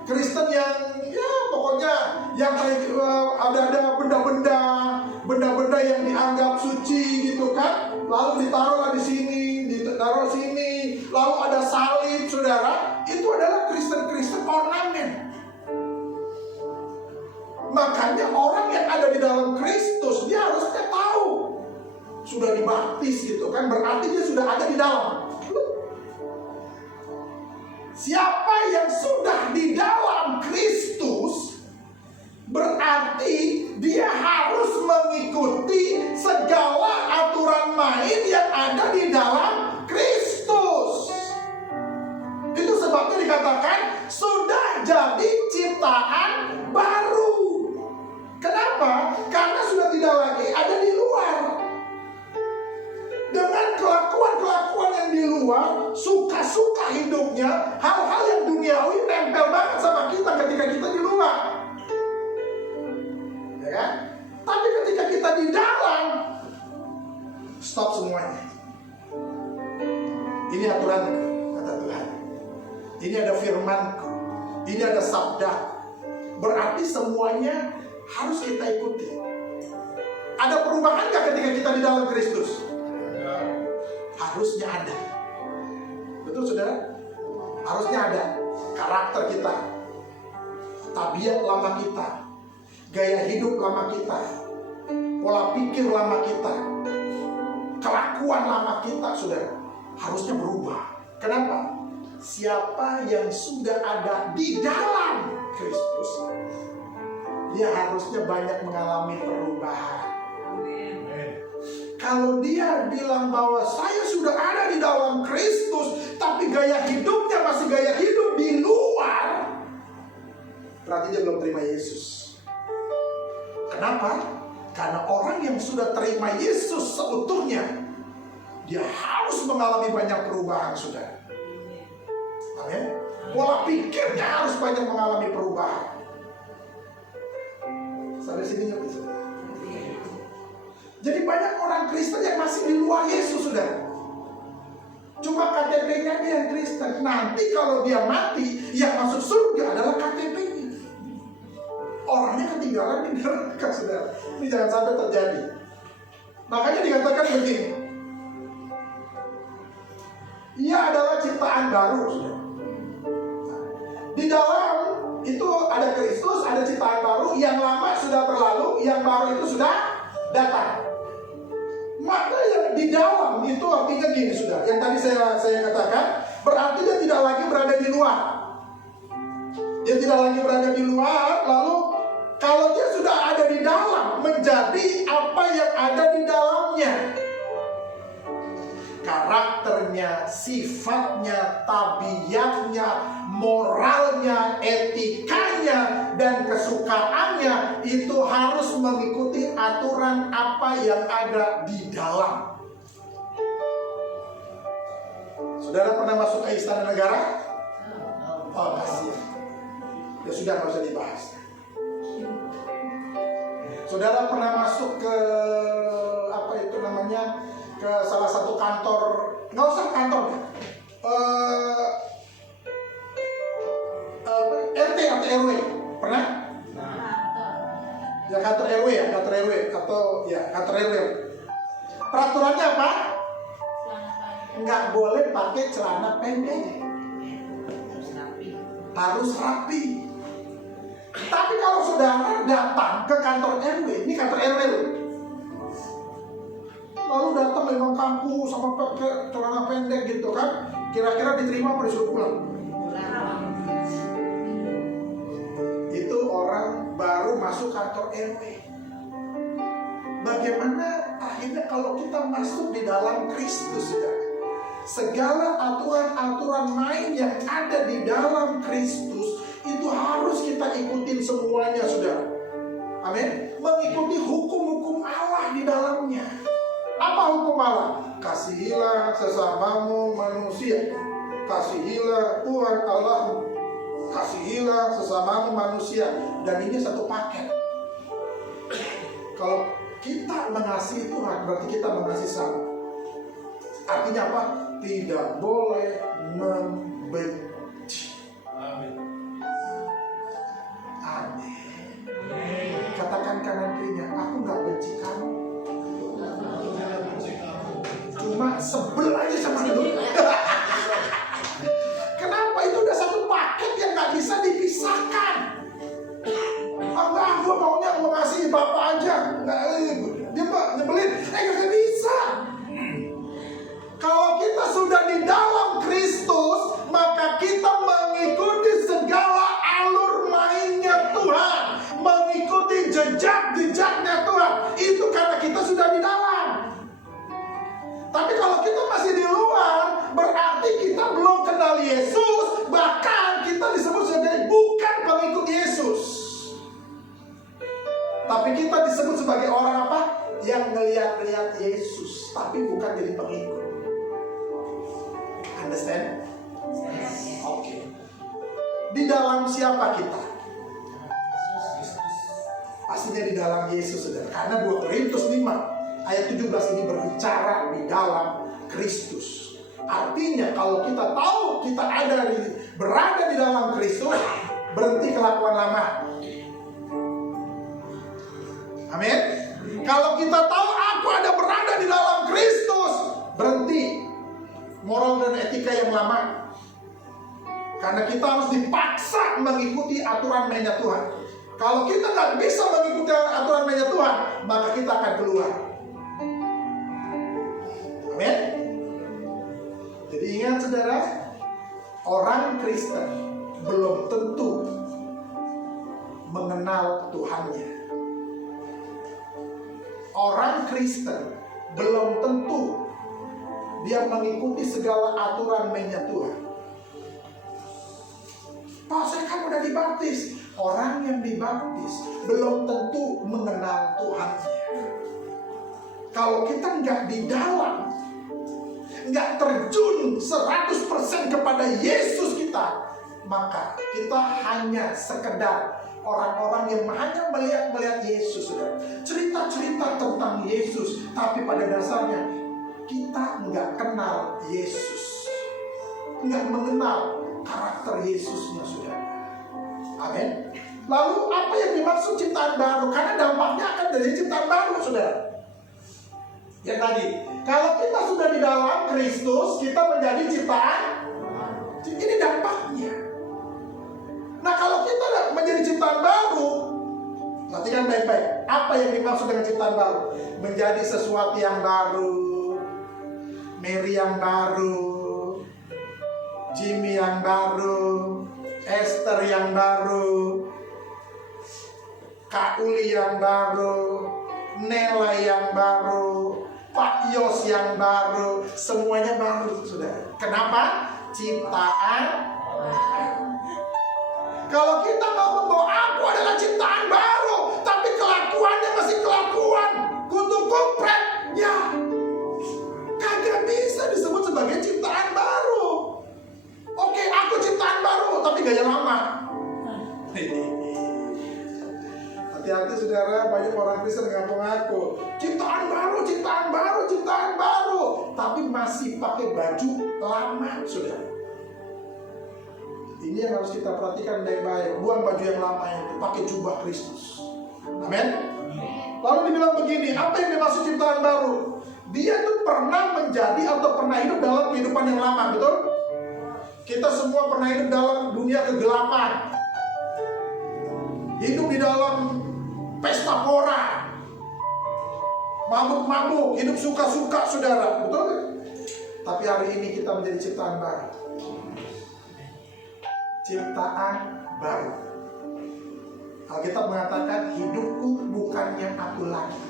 Kristen yang ya pokoknya yang ada benda-benda yang dianggap suci gitu kan. Lalu ditaruhlah di sini, ditaruh sini. Lalu ada salib, saudara. Itu adalah Kristen ornamen. Makanya orang yang ada di dalam Kristus, dia harusnya tahu sudah dibaptis gitu kan, berarti dia sudah ada di dalam. Siapa yang sudah di dalam Kristus, berarti dia harus mengikuti segala aturan main yang ada di dalam Kristus. Itu sebabnya dikatakan sudah jadi ciptaan baru. Kenapa? Karena sudah tidak lagi ada di luar. Dengan kelakuan-kelakuan yang di luar, suka-suka hidupnya, hal-hal yang duniawi nempel banget sama kita ketika kita di luar. Ya kan? Tapi ketika kita di dalam, stop semuanya. Ini aturanku, kata Tuhan. Ini ada firmanku. Ini ada sabda. Berarti semuanya harus kita ikuti. Ada perubahan gak ketika kita di dalam Kristus? Harusnya ada. Betul saudara? Harusnya ada. Karakter kita, tabiat lama kita, gaya hidup lama kita, pola pikir lama kita, kelakuan lama kita, saudara, harusnya berubah. Kenapa? Siapa yang sudah ada di dalam Kristus, dia harusnya banyak mengalami perubahan. Kalau dia bilang bahwa saya sudah ada di dalam Kristus, tapi gaya hidupnya masih gaya hidup di luar, berarti dia belum terima Yesus. Kenapa? Karena orang yang sudah terima Yesus seutuhnya, dia harus mengalami banyak perubahan, saudara. Amin. Pola pikirnya harus banyak mengalami perubahan. Sampai sini ngerti, saudara? Jadi banyak orang Kristen yang masih di luar Yesus, saudara. Cuma KTP-nya dia yang Kristen. Nanti kalau dia mati, yang masuk surga adalah KTP-nya. Orangnya ketinggalan di neraka, saudara. Ini jangan sampai terjadi. Makanya dikatakan begini, ia adalah ciptaan baru, saudara. Di dalam itu ada Kristus, ada ciptaan baru. Yang lama sudah berlalu, yang baru itu sudah datang. Maka yang di dalam itu artinya gini, sudah. Yang tadi saya katakan, berarti dia tidak lagi berada di luar. Dia tidak lagi berada di luar. Lalu kalau dia sudah ada di dalam, menjadi apa yang ada di dalamnya. Karakternya, sifatnya, tabiatnya, moralnya, etikanya, dan kesukaannya itu harus mengikuti aturan apa yang ada di dalam. Saudara pernah masuk ke istana negara? Oh, kasihan. Ya sudah, nggak usah dibahas. Saudara pernah masuk ke apa itu namanya, ke salah satu kantor, nggak usah kantor, RT atau RW, pernah? Ya kantor RW ya, kantor RW atau ya kantor RW. Peraturannya apa? Nggak boleh pakai celana pendek, harus rapi. Tapi kalau saudara datang ke kantor RW, ini kantor RW loh, lalu datang memang kampus sama pakai celana pendek gitu kan, kira-kira diterima apa disuruh pulang? Itu orang baru masuk kantor RW. Bagaimana akhirnya kalau kita masuk di dalam Kristus, saudara? Segala aturan-aturan main yang ada di dalam Kristus itu harus kita ikutin semuanya, saudara. Amin. Mengikuti hukum-hukum Allah di dalamnya. Apa hukum Allah? Kasihilah sesamamu manusia. Kasihilah Tuhan Allah. Kasihilah sesamamu manusia. Dan ini satu paket. Kalau kita mengasihi Tuhan, berarti kita mengasihi sama. Artinya apa? Tidak boleh membenci. Amin. Amin. Katakan kanan kirinya, aku nggak benci kamu. Cuma sebel aja sama lu. Kenapa? Itu udah satu paket yang nggak bisa dipisahkan. Enggak, gue maunya mengasihi Bapak aja. Enggak, dia mah nyebelin. Nggak bisa. Kalau kita sudah di dalam Kristus, maka kita mengikuti segala alur mainnya Tuhan, mengikuti jejak-jejaknya Tuhan. Itu karena kita sudah di dalam. Tapi kalau kita masih di luar, berarti kita belum kenal Yesus. Bahkan kita disebut sebagai bukan pengikut Yesus. Tapi kita disebut sebagai orang apa? Yang ngeliat-liat Yesus, tapi bukan jadi pengikut. Understand? Oke. Di dalam siapa kita? Pastinya di dalam Yesus, saudara. Karena 2 Korintus 5 ayat 17 ini berbicara di dalam Kristus. Artinya kalau kita tahu kita berada di dalam Kristus, berhenti kelakuan lama. Amin. Kalau kita tahu aku berada di dalam Kristus, berhenti moral dan etika yang lama. Karena kita harus dipaksa mengikuti aturan mainnya Tuhan. Kalau kita nggak bisa mengikuti aturan mainnya Tuhan, maka kita akan keluar. Amin. Jadi ingat saudara, orang Kristen belum tentu mengenal Tuhannya. Orang Kristen belum tentu dia mengikuti segala aturan mainnya Tuhan. Pak, saya kan udah dibaptis. Orang yang dibaptis belum tentu mengenal Tuhannya. Kalau kita nggak di dalam, nggak terjun 100% kepada Yesus kita, maka kita hanya sekedar orang-orang yang hanya melihat Yesus, saudara. Cerita-cerita tentang Yesus, tapi pada dasarnya kita nggak kenal Yesus, nggak mengenal karakter Yesusnya, saudara. Amin. Lalu apa yang dimaksud ciptaan baru? Karena dampaknya akan dari ciptaan baru, saudara. Yang tadi, kalau kita sudah di dalam Kristus, kita menjadi ciptaan. Ini dampaknya. Nah, kalau kita menjadi ciptaan baru, perhatikan baik-baik. Apa yang dimaksud dengan ciptaan baru? Menjadi sesuatu yang baru, Mary yang baru, Jimmy yang baru, Esther yang baru, Kak Uli yang baru, Nela yang baru, Pak Yos yang baru. Semuanya baru, sudah. Kenapa? Ciptaan baru. Kalau kita mau membawa aku adalah ciptaan baru, tapi kelakuannya masih kelakuan kutu kumpret, ya kagak bisa disebut sebagai ciptaan baru. Oke, aku ciptaan baru, tapi gaya lama. Hati-hati saudara, banyak orang Kristen ngaku-ngaku ciptaan baru, ciptaan baru, ciptaan baru, tapi masih pakai baju lama, saudara. Ini yang harus kita perhatikan baik-baik. Buang baju yang lama itu, pakai jubah Kristus. Amin. Lalu dibilang begini, apa yang dimaksud ciptaan baru? Dia tuh pernah menjadi atau pernah hidup dalam kehidupan yang lama, betul? Kita semua pernah hidup dalam dunia kegelapan, hidup di dalam pesta pora, mabuk-mabuk, hidup suka-suka, saudara, betul? Tapi hari ini kita menjadi ciptaan baru. Ciptaan baru. Alkitab mengatakan hidupku bukannya aku lagi,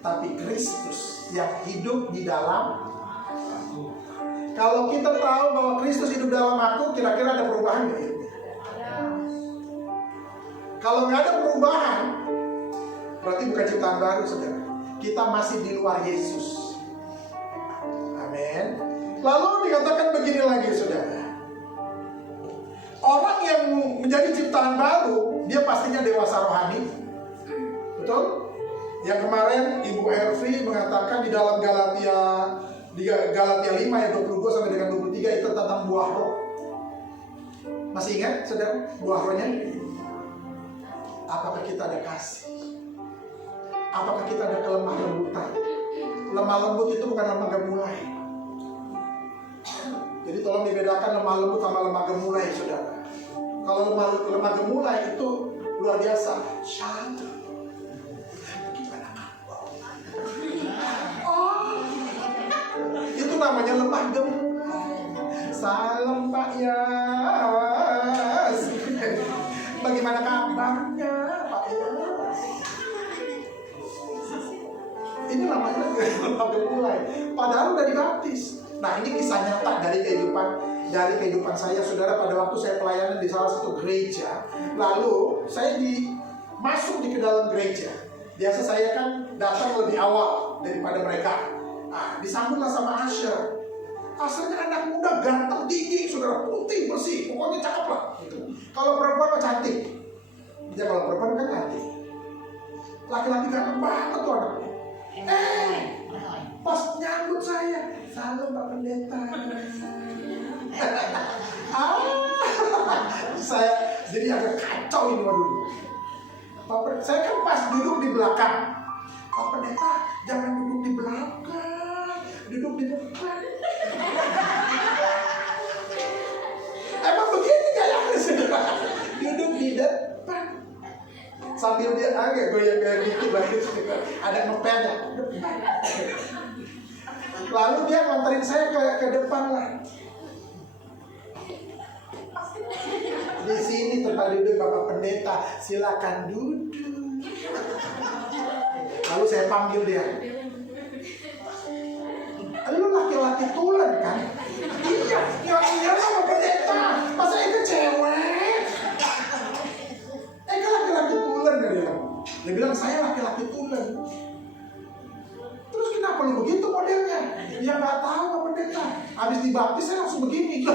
tapi Kristus yang hidup di dalam aku. Kalau kita tahu bahwa Kristus hidup dalam aku, kira-kira ada perubahan nggak? Kalau nggak ada perubahan, berarti bukan ciptaan baru, saudara. Kita masih di luar Yesus. Amin. Lalu dikatakan begini lagi, saudara. Orang yang menjadi ciptaan baru, dia pastinya dewasa rohani. Betul? Yang kemarin Ibu Hervi mengatakan di dalam Galatia 5 ayat 22 sampai dengan 23 itu tentang buah roh. Masih ingat saudara buah rohnya? Apakah kita ada kasih? Apakah kita ada kelemah lembutan? Lemah lembut itu bukan lemah gemulai. Jadi tolong dibedakan lemah lembut sama lemah gemulai, saudara. Kalau lemah gemulai itu luar biasa. Shalom. Gimana kamu? Oh, itu namanya lemah gemulai. Salam Pak Yas. Bagaimana kabarnya Pak Yas? Ini namanya lemah gemulai. Padahal udah dibaptis. Nah, ini kisah nyata dari kehidupan saya, saudara. Pada waktu saya pelayanan di salah satu gereja, lalu saya masuk di ke dalam gereja. Biasa saya kan datang lebih awal daripada mereka. Nah, disambutlah sama usher. Ushernya anak muda, ganteng, tinggi, saudara, putih, bersih, pokoknya cakep lah. Gitu. Kalau perempuan mah cantik. Ya kalau perempuan kan cantik. Laki-laki ganteng banget tuh anaknya. Pas nyambut saya, salam Pak Pendeta. Saya jadi agak kacau ini waduh. Saya kan pas duduk di belakang. Pak Pendeta, jangan duduk di belakang, duduk di depan. Emang begini kayaknya saudara, duduk di depan. Sambil dia agak goyang-goyang dikit lagi, ada ngepelnya. Lalu dia nganterin saya ke depan lah. Di sini tempat duduk Bapak Pendeta, silakan duduk. Lalu saya panggil dia. Lu laki-laki tulen kan? Iya Bapak Pendeta. Masa itu cewek? Kan laki-laki tulen kan dia. Dia bilang saya laki-laki tulen. Terus kenapa lu begitu modelnya? Ya nggak tahu Pak Pendeta. Habis dibaptis saya langsung begini.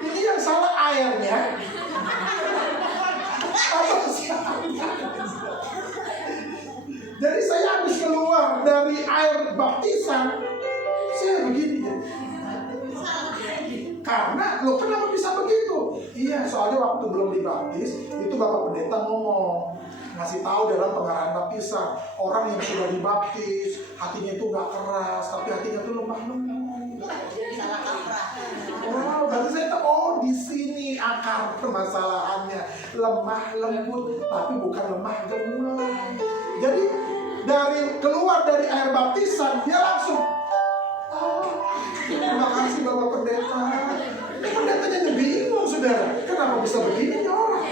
Ini yang salah airnya. Jadi saya habis keluar dari air baptisan, saya begini. Karena lo kenapa bisa begitu? Iya, soalnya waktu belum dibaptis itu Bapak Pendeta ngomong, ngasih tahu dalam pengarahan baptisan, orang yang sudah dibaptis hatinya itu nggak keras, tapi hatinya itu lemah lembut. Salah kaprah. Oh, berarti saya tahu di sini akar permasalahannya, lemah lembut, tapi bukan lemah gemulai. Jadi keluar dari air baptisan dia langsung, terima kasih Bapak Pendeta. Pendetanya jadi bingung, saudara. Kenapa bisa begini orang?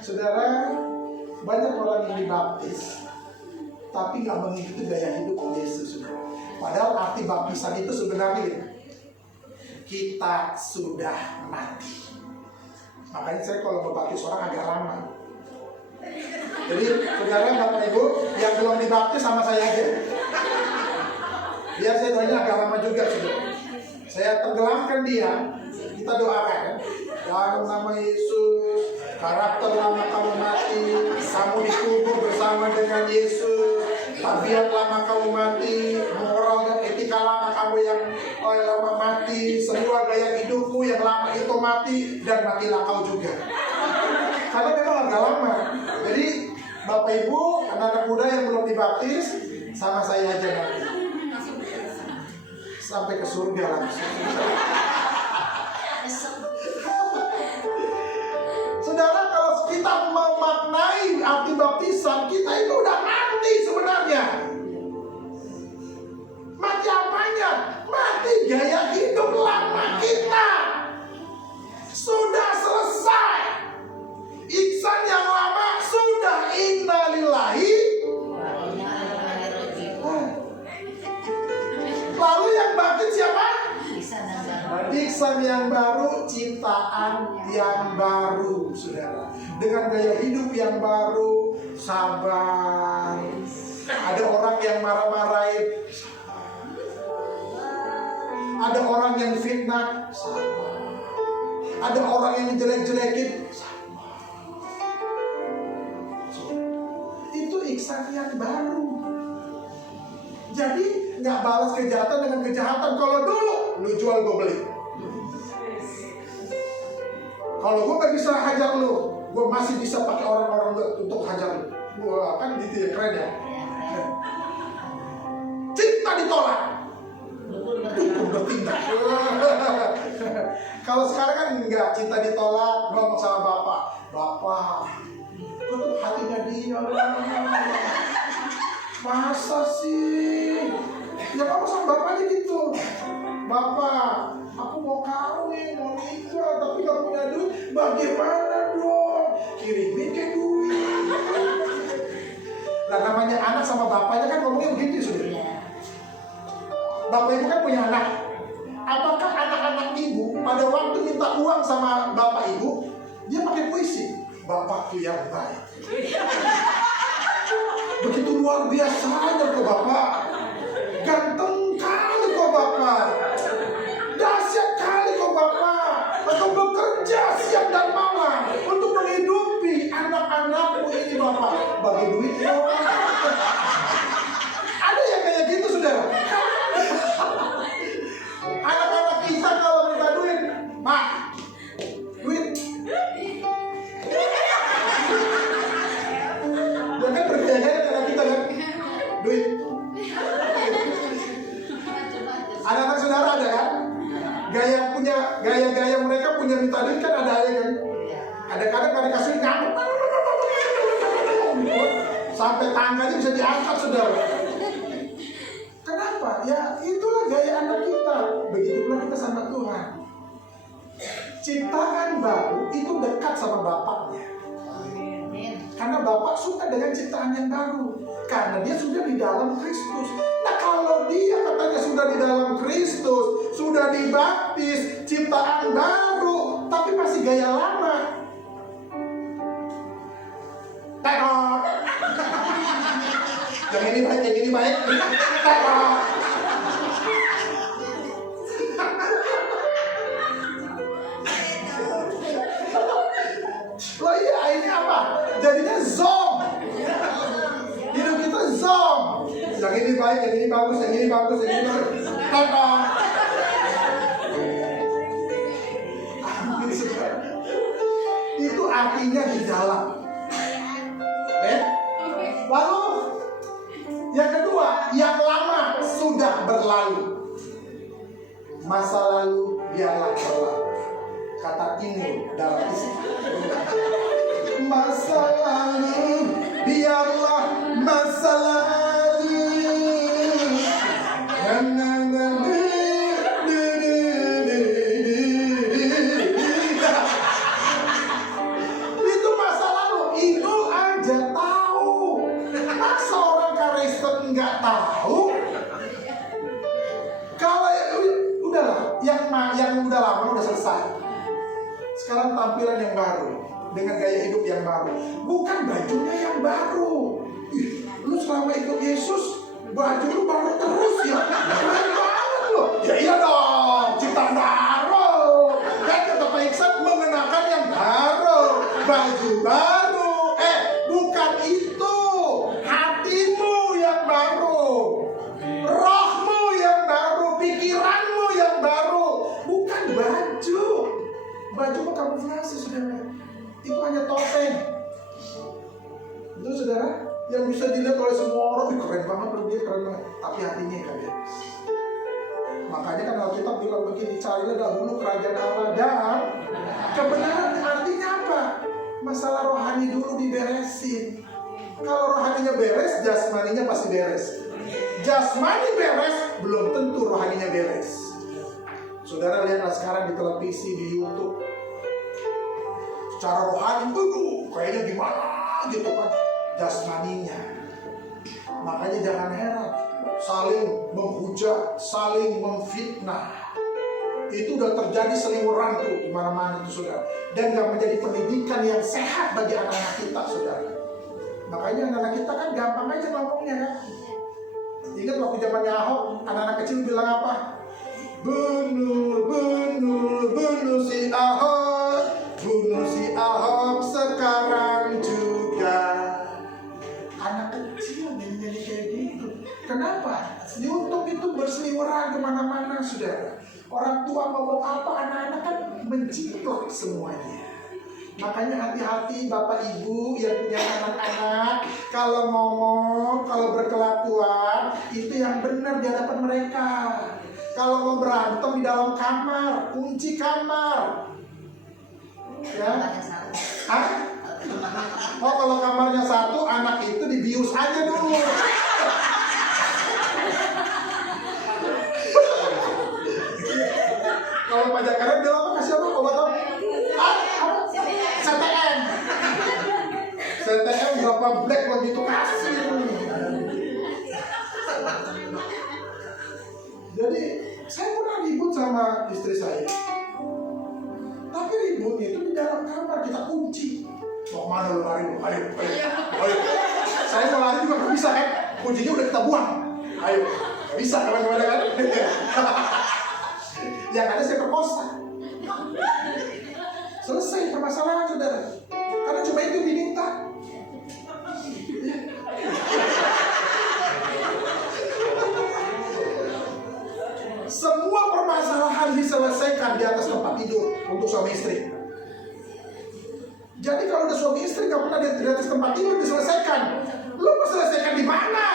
Saudara, banyak orang yang dibaptis tapi nggak mengikuti gaya hidup Yesus, saudara. Padahal arti baptisan itu sebenarnya kita sudah mati. Makanya saya kalau membaptis orang agak lama. Jadi saudara, Bapak Ibu yang belum dibaptis sama saya aja. Biar saya doanya agak lama juga, saudara. Saya tenggelamkan dia. Kita doakan dalam nama Yesus. Karakter lama kamu mati, kamu dikubur bersama dengan Yesus. Tabiat lama kamu mati, moral dan etika lama kamu yang lama mati, semua gaya hidupmu yang lama itu mati, dan matilah kau juga. Karena memang agak lama. Jadi Bapak Ibu, anak-anak muda yang belum dibaptis, sama saya aja nanti. Sampai ke surga langsung. Saudara, kalau kita memaknai arti baptisan, kita itu udah mati sebenarnya. Mati apanya? Mati gaya hidup lama kita. Sudah selesai. Iksan yang lama sudah innalillahi. Lalu yang baptis siapa? Iksan yang baru, ciptaan yang baru, saudara. Dengan gaya hidup yang baru, sabar. Ada orang yang marah-marahin, ada orang yang fitnah, sabar. Ada orang yang jelek-jelekin, sabar. urusan yang baru. Jadi nggak balas kejahatan dengan kejahatan. Kalau dulu lu jual gue beli. Kalau gue gak bisa hajar lu, gue masih bisa pakai orang-orang untuk hajar lu. Wah, kan gitu ya, keren ya. Cinta ditolak, dukun bertindak. Kalau sekarang kan enggak, cinta ditolak, ngomong sama bapak. Bapak, tutup hatinya dia. Masa sih? Ya kamu sama bapaknya gitu. Bapak, aku mau kawin, mau nikah, tapi gak punya duit. Bagaimana dong? Kirimin ke duit. Nah, namanya anak sama bapaknya kan ngomongnya begitu sudah. Bapak ibu kan punya anak. Apakah anak-anak ibu pada waktu minta uang sama bapak ibu, dia pakai puisi? Bapakku yang baik. Begitu luar biasanya kok bapak. Ganteng kali kok bapak. Dahsyat kali kok bapak. Atau bekerja siang dan malam untuk menghidupi anak-anakmu ini bapak. Bagi duit dong. Ada yang kayak gitu saudara. Anak-anak kita kalau minta duit, Pak, duit. Dia kan bergaya-gaya dengan kita kan, duit. Anak-anak saudara ada kan? Gaya mereka punya minta duit kan ada aja kan? Ada kadang kasih ngamuk, sampai tangganya bisa diangkat saudara. Kenapa? Ya itulah gaya anak kita. Begitu pula kita sama Tuhan. Ciptaan baru itu dekat sama bapaknya. Karena bapak suka dengan ciptaan yang baru. Karena dia sudah di dalam Kristus. Nah kalau dia katanya sudah di dalam Kristus, sudah dibaptis, ciptaan baru, tapi masih gaya lama. Tekok. Yang ini baik, yang ini baik. Tekok. Loh iya, ini apa? Jadinya zom. Hidup kita zom. Yang ini baik, yang ini bagus, yang ini bagus, yang ini bagus. Tekok. Itu artinya di dalam. Lalu yang kedua, yang lama sudah berlalu. Masa lalu biarlah berlalu. Kata ini dalam istilah. Masa lalu biarlah masa lalu. Itu masa lalu. Itu aja tahu. Masa orang Kristen nggak tahu? Kalau udahlah, yang udah lama udah selesai. Sekarang tampilan yang baru dengan gaya hidup yang baru, bukan bajunya yang baru. Ih, lu selama ikut Yesus baju lu baru terus ya, keren banget lu. Ya iya dong, ciptaan baru. Kan kata Pak Iksan mengenakan yang baru, baju baru. Bukan itu, hatimu yang baru, rohmu yang baru, pikiranmu yang baru, bukan baju. Baju mah kamuflase saudara. Itu hanya topeng. Itu saudara yang bisa dilihat oleh semua orang. Keren banget loh dia, keren banget. Tapi hatinya yang beres. Makanya kan Alkitab bilang begini, carilah dahulu kerajaan Allah dan kebenaran. Artinya apa? Masalah rohani dulu diberesin. Kalau rohaninya beres, jasmaninya pasti beres. Jasmani beres, belum tentu rohaninya beres. Saudara lihatlah sekarang di televisi, di YouTube. Secara rohani, kayaknya gimana gitu kan. Jasmaninya. Makanya jangan heran. Saling menghujat, saling memfitnah. Itu udah terjadi seliweran tuh di mana-mana tuh saudara. Dan gak menjadi pendidikan yang sehat bagi anak-anak kita saudara. Makanya anak-anak kita kan gampang aja ngomongnya kan. Ingat waktu zamannya Ahok, anak-anak kecil bilang apa? Bunuh si Ahok, bunuh si Ahok sekarang juga. Anak kecil semuanya. Makanya hati-hati Bapak Ibu yang punya anak-anak, kalau ngomong, kalau berkelakuan, itu yang benar di hadapan mereka. Kalau mau berantem di dalam kamar, kunci kamar. Ya. Hah? Oh, kalau kamarnya satu, anak itu dibius aja dulu. Kalau pajakannya bilang apa, kasih apa? Obat apa? CTM. CTM berapa black begitu kasih. Jadi saya pernah ribut sama istri saya. Tapi ributnya itu di dalam kamar, kita kunci. Mau kemana lu lari? Ayo. Saya mau lari juga nggak bisa kan? Kuncinya udah kita buang. Ayo, nggak bisa kawan-kawan kan? Yang ada saya perkosa. Selesai permasalahan saudara. Karena cuma itu yang diminta. Semua permasalahan diselesaikan di atas tempat tidur untuk suami istri. Jadi kalau udah suami istri nggak pernah di atas tempat tidur diselesaikan. Lu mau selesaikan di mana?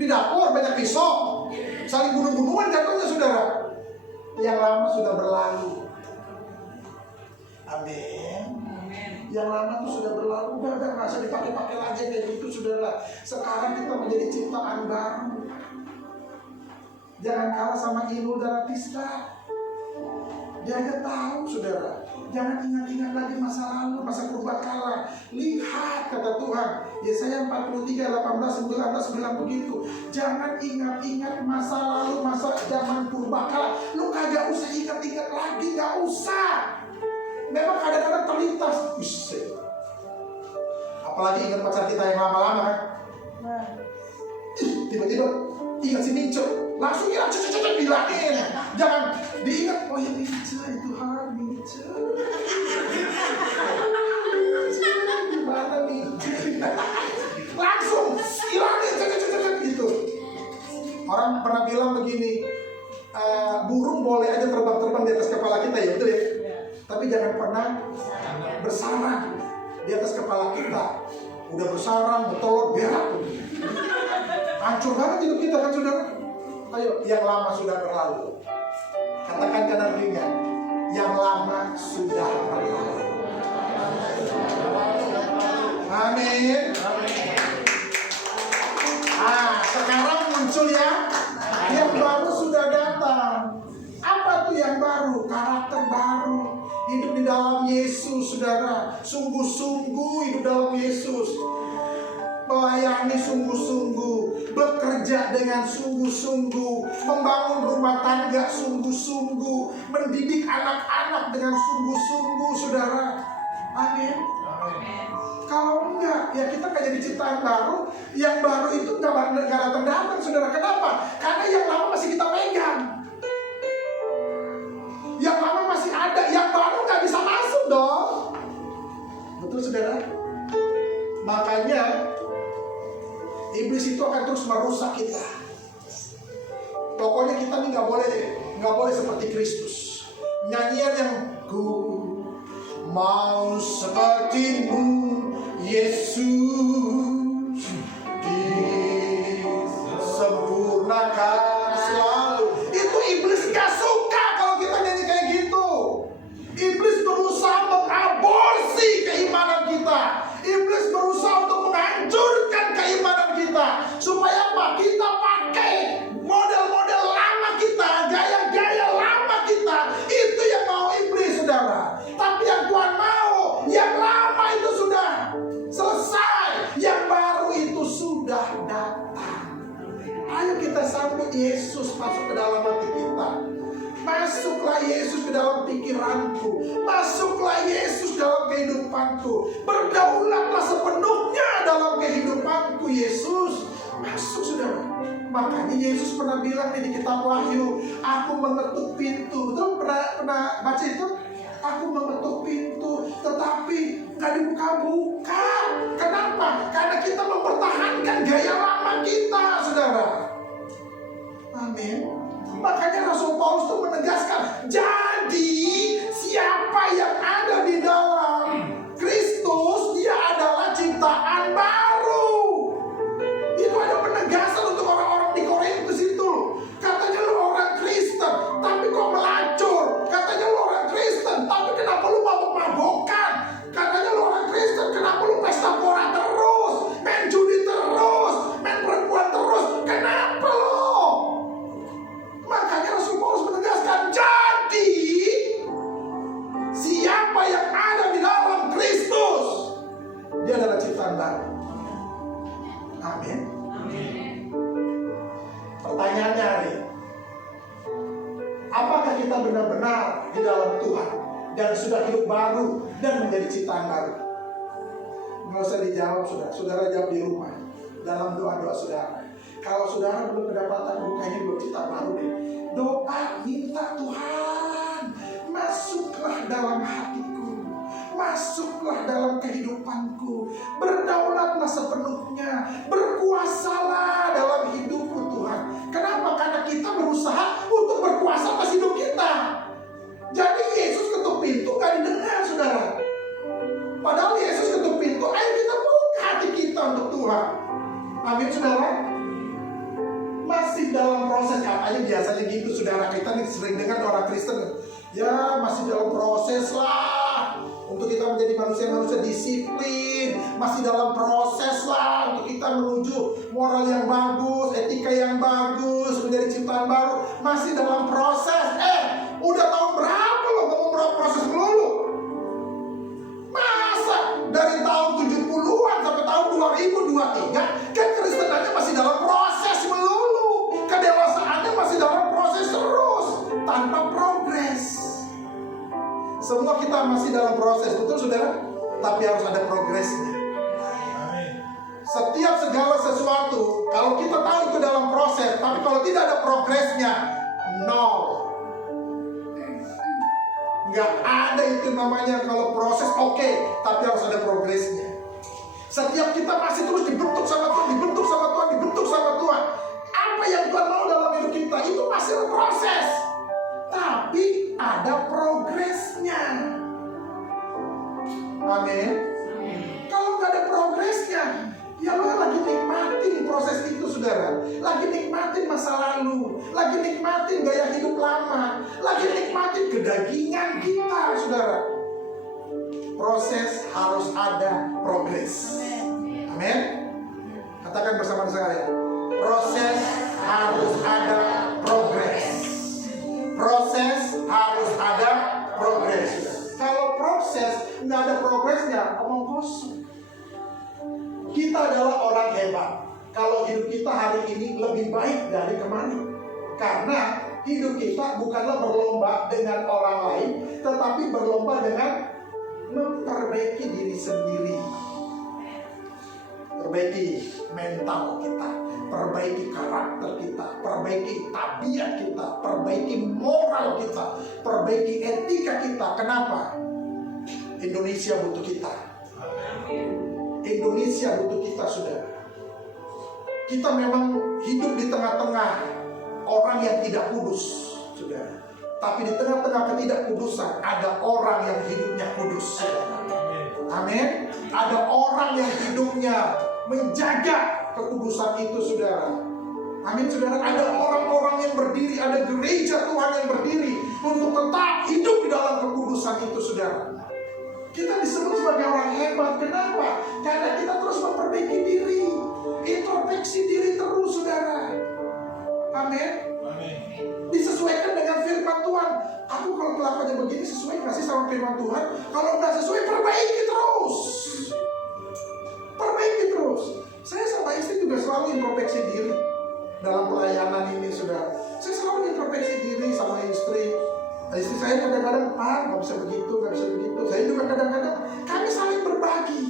Di dapur banyak pisau, saling bunuh-bunuhan jatuhnya saudara. Yang lama sudah berlalu. Amin. Yang lama itu sudah berlalu. Udah nggak usah dipakai-pakai lagi kayak gitu saudara. Sekarang kita menjadi ciptaan baru. Jangan kalah sama Inul Daratista. Dia tahu saudara. Jangan ingat-ingat lagi masa lalu, masa purbakala. Lihat kata Tuhan, Yesaya 43, 18, 19 bilang begitu. Jangan ingat-ingat masa lalu, masa zaman purbakala. Lu kagak usah ingat-ingat lagi, gak usah. Memang kadang-kadang terlintas. Apalagi ingat pacar kita yang lama-lama kan. Tiba-tiba ingat si Mince, langsung ya cek bilangin. Jangan diingat, oh ya Mince itu hari Mince. Gimana Mince? Langsung hilangin cek gitu. Orang pernah bilang begini, burung boleh aja terbang-terbang di atas kepala kita, ya betul ya? Tapi jangan pernah bersarang di atas kepala kita. Udah bersarang, bertelur, berak. Hancur banget hidup kita kan saudara. Ayo, yang lama sudah berlalu. Katakan kanan ringan, yang lama sudah berlalu. Amin. Sekarang muncul ya, yang baru sudah datang. Apa tuh yang baru? Karakter baru. Hidup di dalam Yesus, saudara. Sungguh-sungguh hidup dalam Yesus. Melayani sungguh-sungguh, bekerja dengan sungguh-sungguh, membangun rumah tangga sungguh-sungguh, mendidik anak-anak dengan sungguh-sungguh, saudara. Amin. Kalau enggak, ya kita kayak jadi ciptaan baru. Yang baru itu nggak datang-datang, saudara. Kenapa? Karena yang lama masih kita pegang. Yang lama masih ada, yang baru nggak bisa masuk dong. Betul saudara? Makanya iblis itu akan terus merusak kita. Pokoknya kita nih nggak boleh seperti Kristus. Nyanyian yang ku mau sepertimu Yesus, disempurnakan selalu. Itu iblis gak suka kalau kita nyanyi kayak gitu. Iblis berusaha mengaborsi keimanan kita. Iblis berusaha untuk menghancurkan keimanan kita. Supaya apa? Kita pakai model-model lama kita, gaya-gaya lama kita. Itu yang mau iblis, saudara. Tapi yang Tuhan mau, yang lama itu sudah selesai, yang baru itu sudah datang. Ayo kita sambut Yesus masuk ke dalam hati kita. Masuklah Yesus ke dalam pikiranku. Masuklah Yesus dalam kehidupanku. Berdaulatlah sepenuhnya dalam kehidupanku, Yesus. Masuk, saudara. Makanya Yesus pernah bilang di kitab Wahyu, aku mengetuk pintu. Betul? Pernah baca itu? Aku mengetuk pintu, tetapi nggak dibuka-buka. Kenapa? Karena kita mempertahankan gaya lama kita, saudara. Amin. Makanya Rasul Paulus itu menegaskan, jadi siapa yang ada dan sudah hidup baru dan menjadi ciptaan baru? Nggak usah dijawab, saudara. Saudara jawab di rumah dalam doa-doa saudara. Kalau saudara belum kedapatan, bukannya belum cipta baru deh. Doa minta, Tuhan, masuklah dalam hatiku, masuklah dalam kehidupanku, berdaulatlah sepenuhnya, berkuasalah dalam hidupku Tuhan. Kenapa? Karena kita berusaha untuk berkuasa atas hidup kita. Jadi Yesus ketuk pintu gak didengar, saudara. Padahal Yesus ketuk pintu, ayo kita buka hati kita untuk Tuhan. Amin, saudara. Masih dalam proses, katanya biasanya gitu, saudara. Kita nih sering dengar orang Kristen, ya masih dalam proses lah untuk kita menjadi manusia-manusia disiplin, masih dalam proses lah untuk kita menuju moral yang bagus, etika yang bagus, menjadi ciptaan baru. Masih dalam proses. Udah tahun berapa lo ngomong proses melulu? Masa dari tahun 70-an sampai tahun 2023 kan Kristenannya masih dalam proses melulu, kedewasaannya masih dalam proses terus tanpa progres. Semua kita masih dalam proses, betul saudara? Tapi harus ada progresnya. Setiap segala sesuatu, kalau kita tahu itu dalam proses, tapi kalau tidak ada progresnya, nol. Nggak ada itu namanya kalau proses oke, tapi harus ada progresnya. Setiap kita masih terus dibentuk sama Tuhan, dibentuk sama Tuhan, dibentuk sama Tuhan. Apa yang Tuhan mau dalam hidup kita itu masih proses, tapi ada progresnya. Amin. Kalau nggak ada progresnya, ya lo lagi nikmatin proses itu, saudara. Lagi nikmatin masa lalu, lagi nikmatin gaya hidup lama, lagi nikmatin kedagingan kita, saudara. Proses harus ada progres. Amin. Katakan bersama saya, proses harus ada progres. Proses harus ada progres. Kalau proses nggak ada progresnya, omong kosong. Kita adalah orang hebat kalau hidup kita hari ini lebih baik dari kemarin. Karena hidup kita bukanlah berlomba dengan orang lain, tetapi berlomba dengan memperbaiki diri sendiri. Perbaiki mental kita, perbaiki karakter kita, perbaiki tabiat kita, perbaiki moral kita, perbaiki etika kita. Kenapa? Indonesia butuh kita. Indonesia butuh kita, saudara. Kita memang hidup di tengah-tengah orang yang tidak kudus, saudara. Tapi di tengah-tengah ketidakkudusan ada orang yang hidupnya kudus, saudara. Amin. Ada orang yang hidupnya menjaga kekudusan itu, saudara. Amin, saudara. Ada orang-orang yang berdiri, ada gereja Tuhan yang berdiri untuk tetap hidup di dalam kekudusan itu, saudara. Kita disebut sebagai orang hebat. Kenapa? Karena kita terus memperbaiki diri, introspeksi diri terus, saudara. Amin. Disesuaikan dengan firman Tuhan. Aku kalau kelakuannya begini sesuai nggak sih sama firman Tuhan? Kalau nggak sesuai, perbaiki terus. Perbaiki terus. Saya sama istri juga selalu introspeksi diri dalam pelayanan ini, saudara. Saya selalu introspeksi diri sama istri. Istri saya kadang-kadang, nggak bisa begitu, nggak bisa begitu. Saya juga kadang-kadang, kami saling berbagi.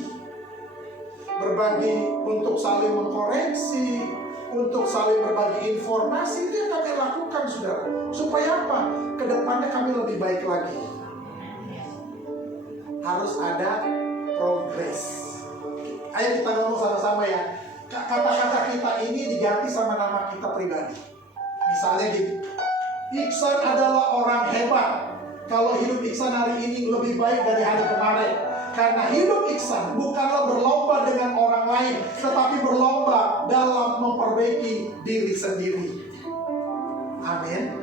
Berbagi untuk saling mengkoreksi, untuk saling berbagi informasi. Itu yang kami lakukan, saudara. Supaya apa? Kedepannya kami lebih baik lagi. Harus ada progres. Ayo kita ngomong sama-sama ya. Kata-kata kita ini diganti sama nama kita pribadi. Misalnya gini, Iksan adalah orang hebat. Kalau hidup Iksan hari ini lebih baik dari hari kemarin. Karena hidup Iksan bukanlah berlomba dengan orang lain, tetapi berlomba dalam memperbaiki diri sendiri. Amin.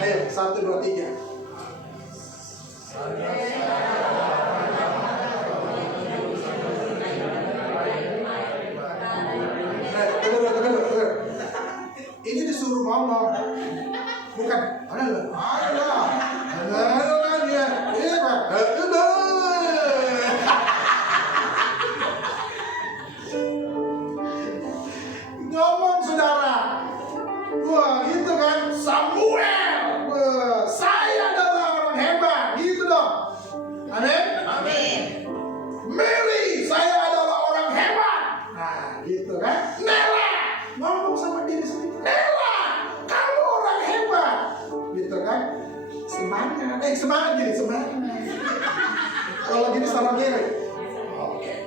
Ayo, 1, 2, 3. Tunggu. Ini disuruh ngomong. Bukan, ngomong, saudara. Wah, itu kan Samuel. Wah, saya adalah orang hebat, gitu dong. sama kiri. Oke.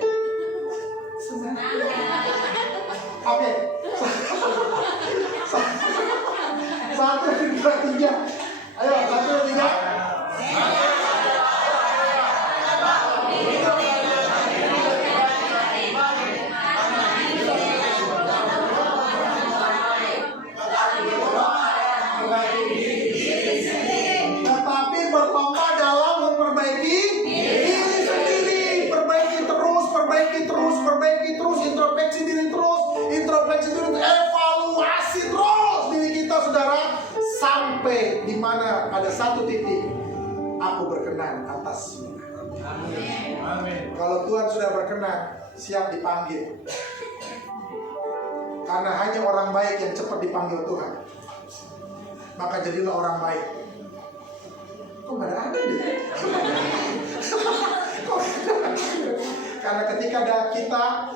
Oke. 1, 2, 3. Ayo, 1, 2, 3. Tetapi berlomba dalam memperbaiki diri sendiri. Perbaiki terus, introspeksi diri terus, evaluasi terus diri kita, saudara, sampai di mana ada satu titik aku berkenan atasmu. Amin. Kalau Tuhan sudah berkenan, siap dipanggil. Karena hanya orang baik yang cepat dipanggil Tuhan. Maka jadilah orang baik. Kok gak ada deh? Karena ketika ada kita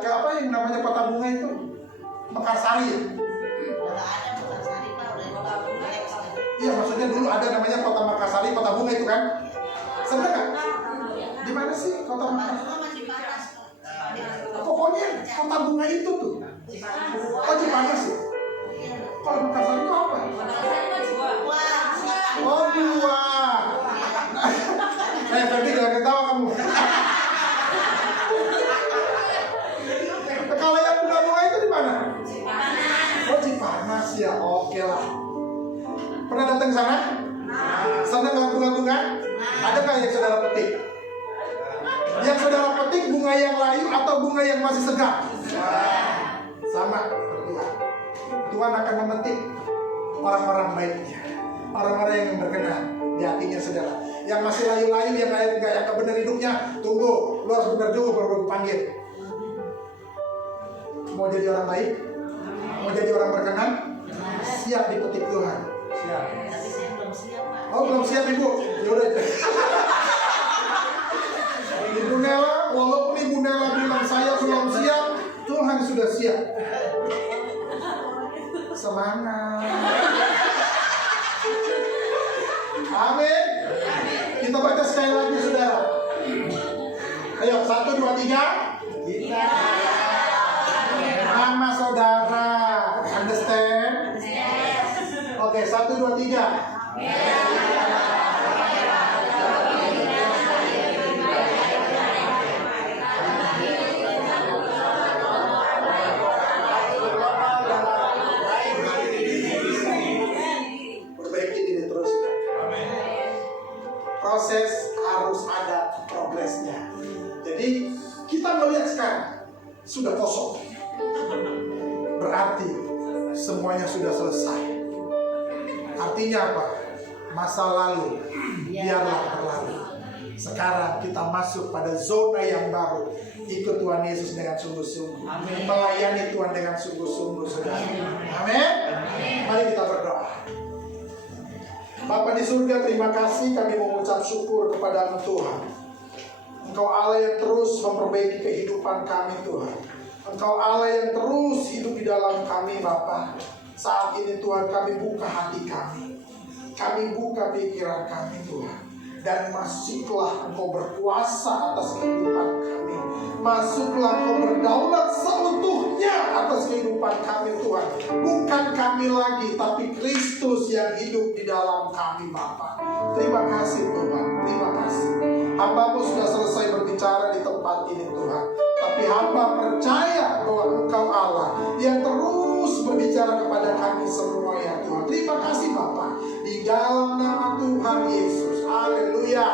ke apa yang namanya kota bunga itu, Mekarsari ya? Iya, maksudnya dulu ada namanya kota Mekarsari, kota bunga itu kan? Sedang nggak? Di mana sih kota Mekarsari? Pokoknya kota bunga itu tuh. Oh, Cipanas ya? Kalau Mekarsari itu apa? Oh, buah. Ferdi jangan ketawa kamu. Kalau yang bunga-bunga itu di mana? Oh, Cipanas ya. Oke lah. Pernah datang sana? Sana nggak bunga-bunga? Ada nggak yang saudara petik? Yang saudara petik bunga yang layu atau bunga yang masih segar? Sama. Tuhan akan memetik orang-orang baiknya, orang-orang yang berkenan di hatinya, saudara. Yang masih layu-layu, yang nggak benar hidupnya, tunggu, lu harus benar juga baru panggil. Mau jadi orang baik, mau jadi orang berkenan, siap dipetik Tuhan. Siap. Oh, belum siap ibu? Yaudah. Ibu Nela, walaupun Ibu Nela bilang saya belum siap, Tuhan sudah siap. Semangat. Amin. Kita baca sekali lagi, saudara. Ayo, 1, 2, 3. Nama saudara, understand? Oke, 1, 2, 3. Perbaiki diri terus. Proses harus ada progresnya. Jadi kita melihat sekarang sudah kosong, berarti semuanya sudah selesai. Artinya apa? Masa lalu biarlah berlalu. Sekarang kita masuk pada zona yang baru. Ikut Tuhan Yesus dengan sungguh-sungguh. Melayani Tuhan dengan sungguh-sungguh, saudara. Amin. Mari kita berdoa. Bapa di surga, terima kasih, kami mengucap syukur kepada Tuhan. Engkau Allah yang terus memperbaiki kehidupan kami, Tuhan. Engkau Allah yang terus hidup di dalam kami, Bapa. Saat ini Tuhan, kami buka hati kami. Kami buka pikiran kami, Tuhan. Dan masuklah Engkau berkuasa atas kehidupan kami. Masuklah Engkau berdaulat seutuhnya atas kehidupan kami, Tuhan. Bukan kami lagi, tapi Kristus yang hidup di dalam kami, Bapa. Terima kasih, Tuhan. Terima kasih. Hamba-Mu sudah selesai berbicara di tempat ini, Tuhan. Tapi hamba percaya bahwa Engkau Allah yang terus berbicara kepada kami semua, ya Tuhan. Terima kasih, Bapa. Di dalam nama Tuhan Yesus. Haleluya.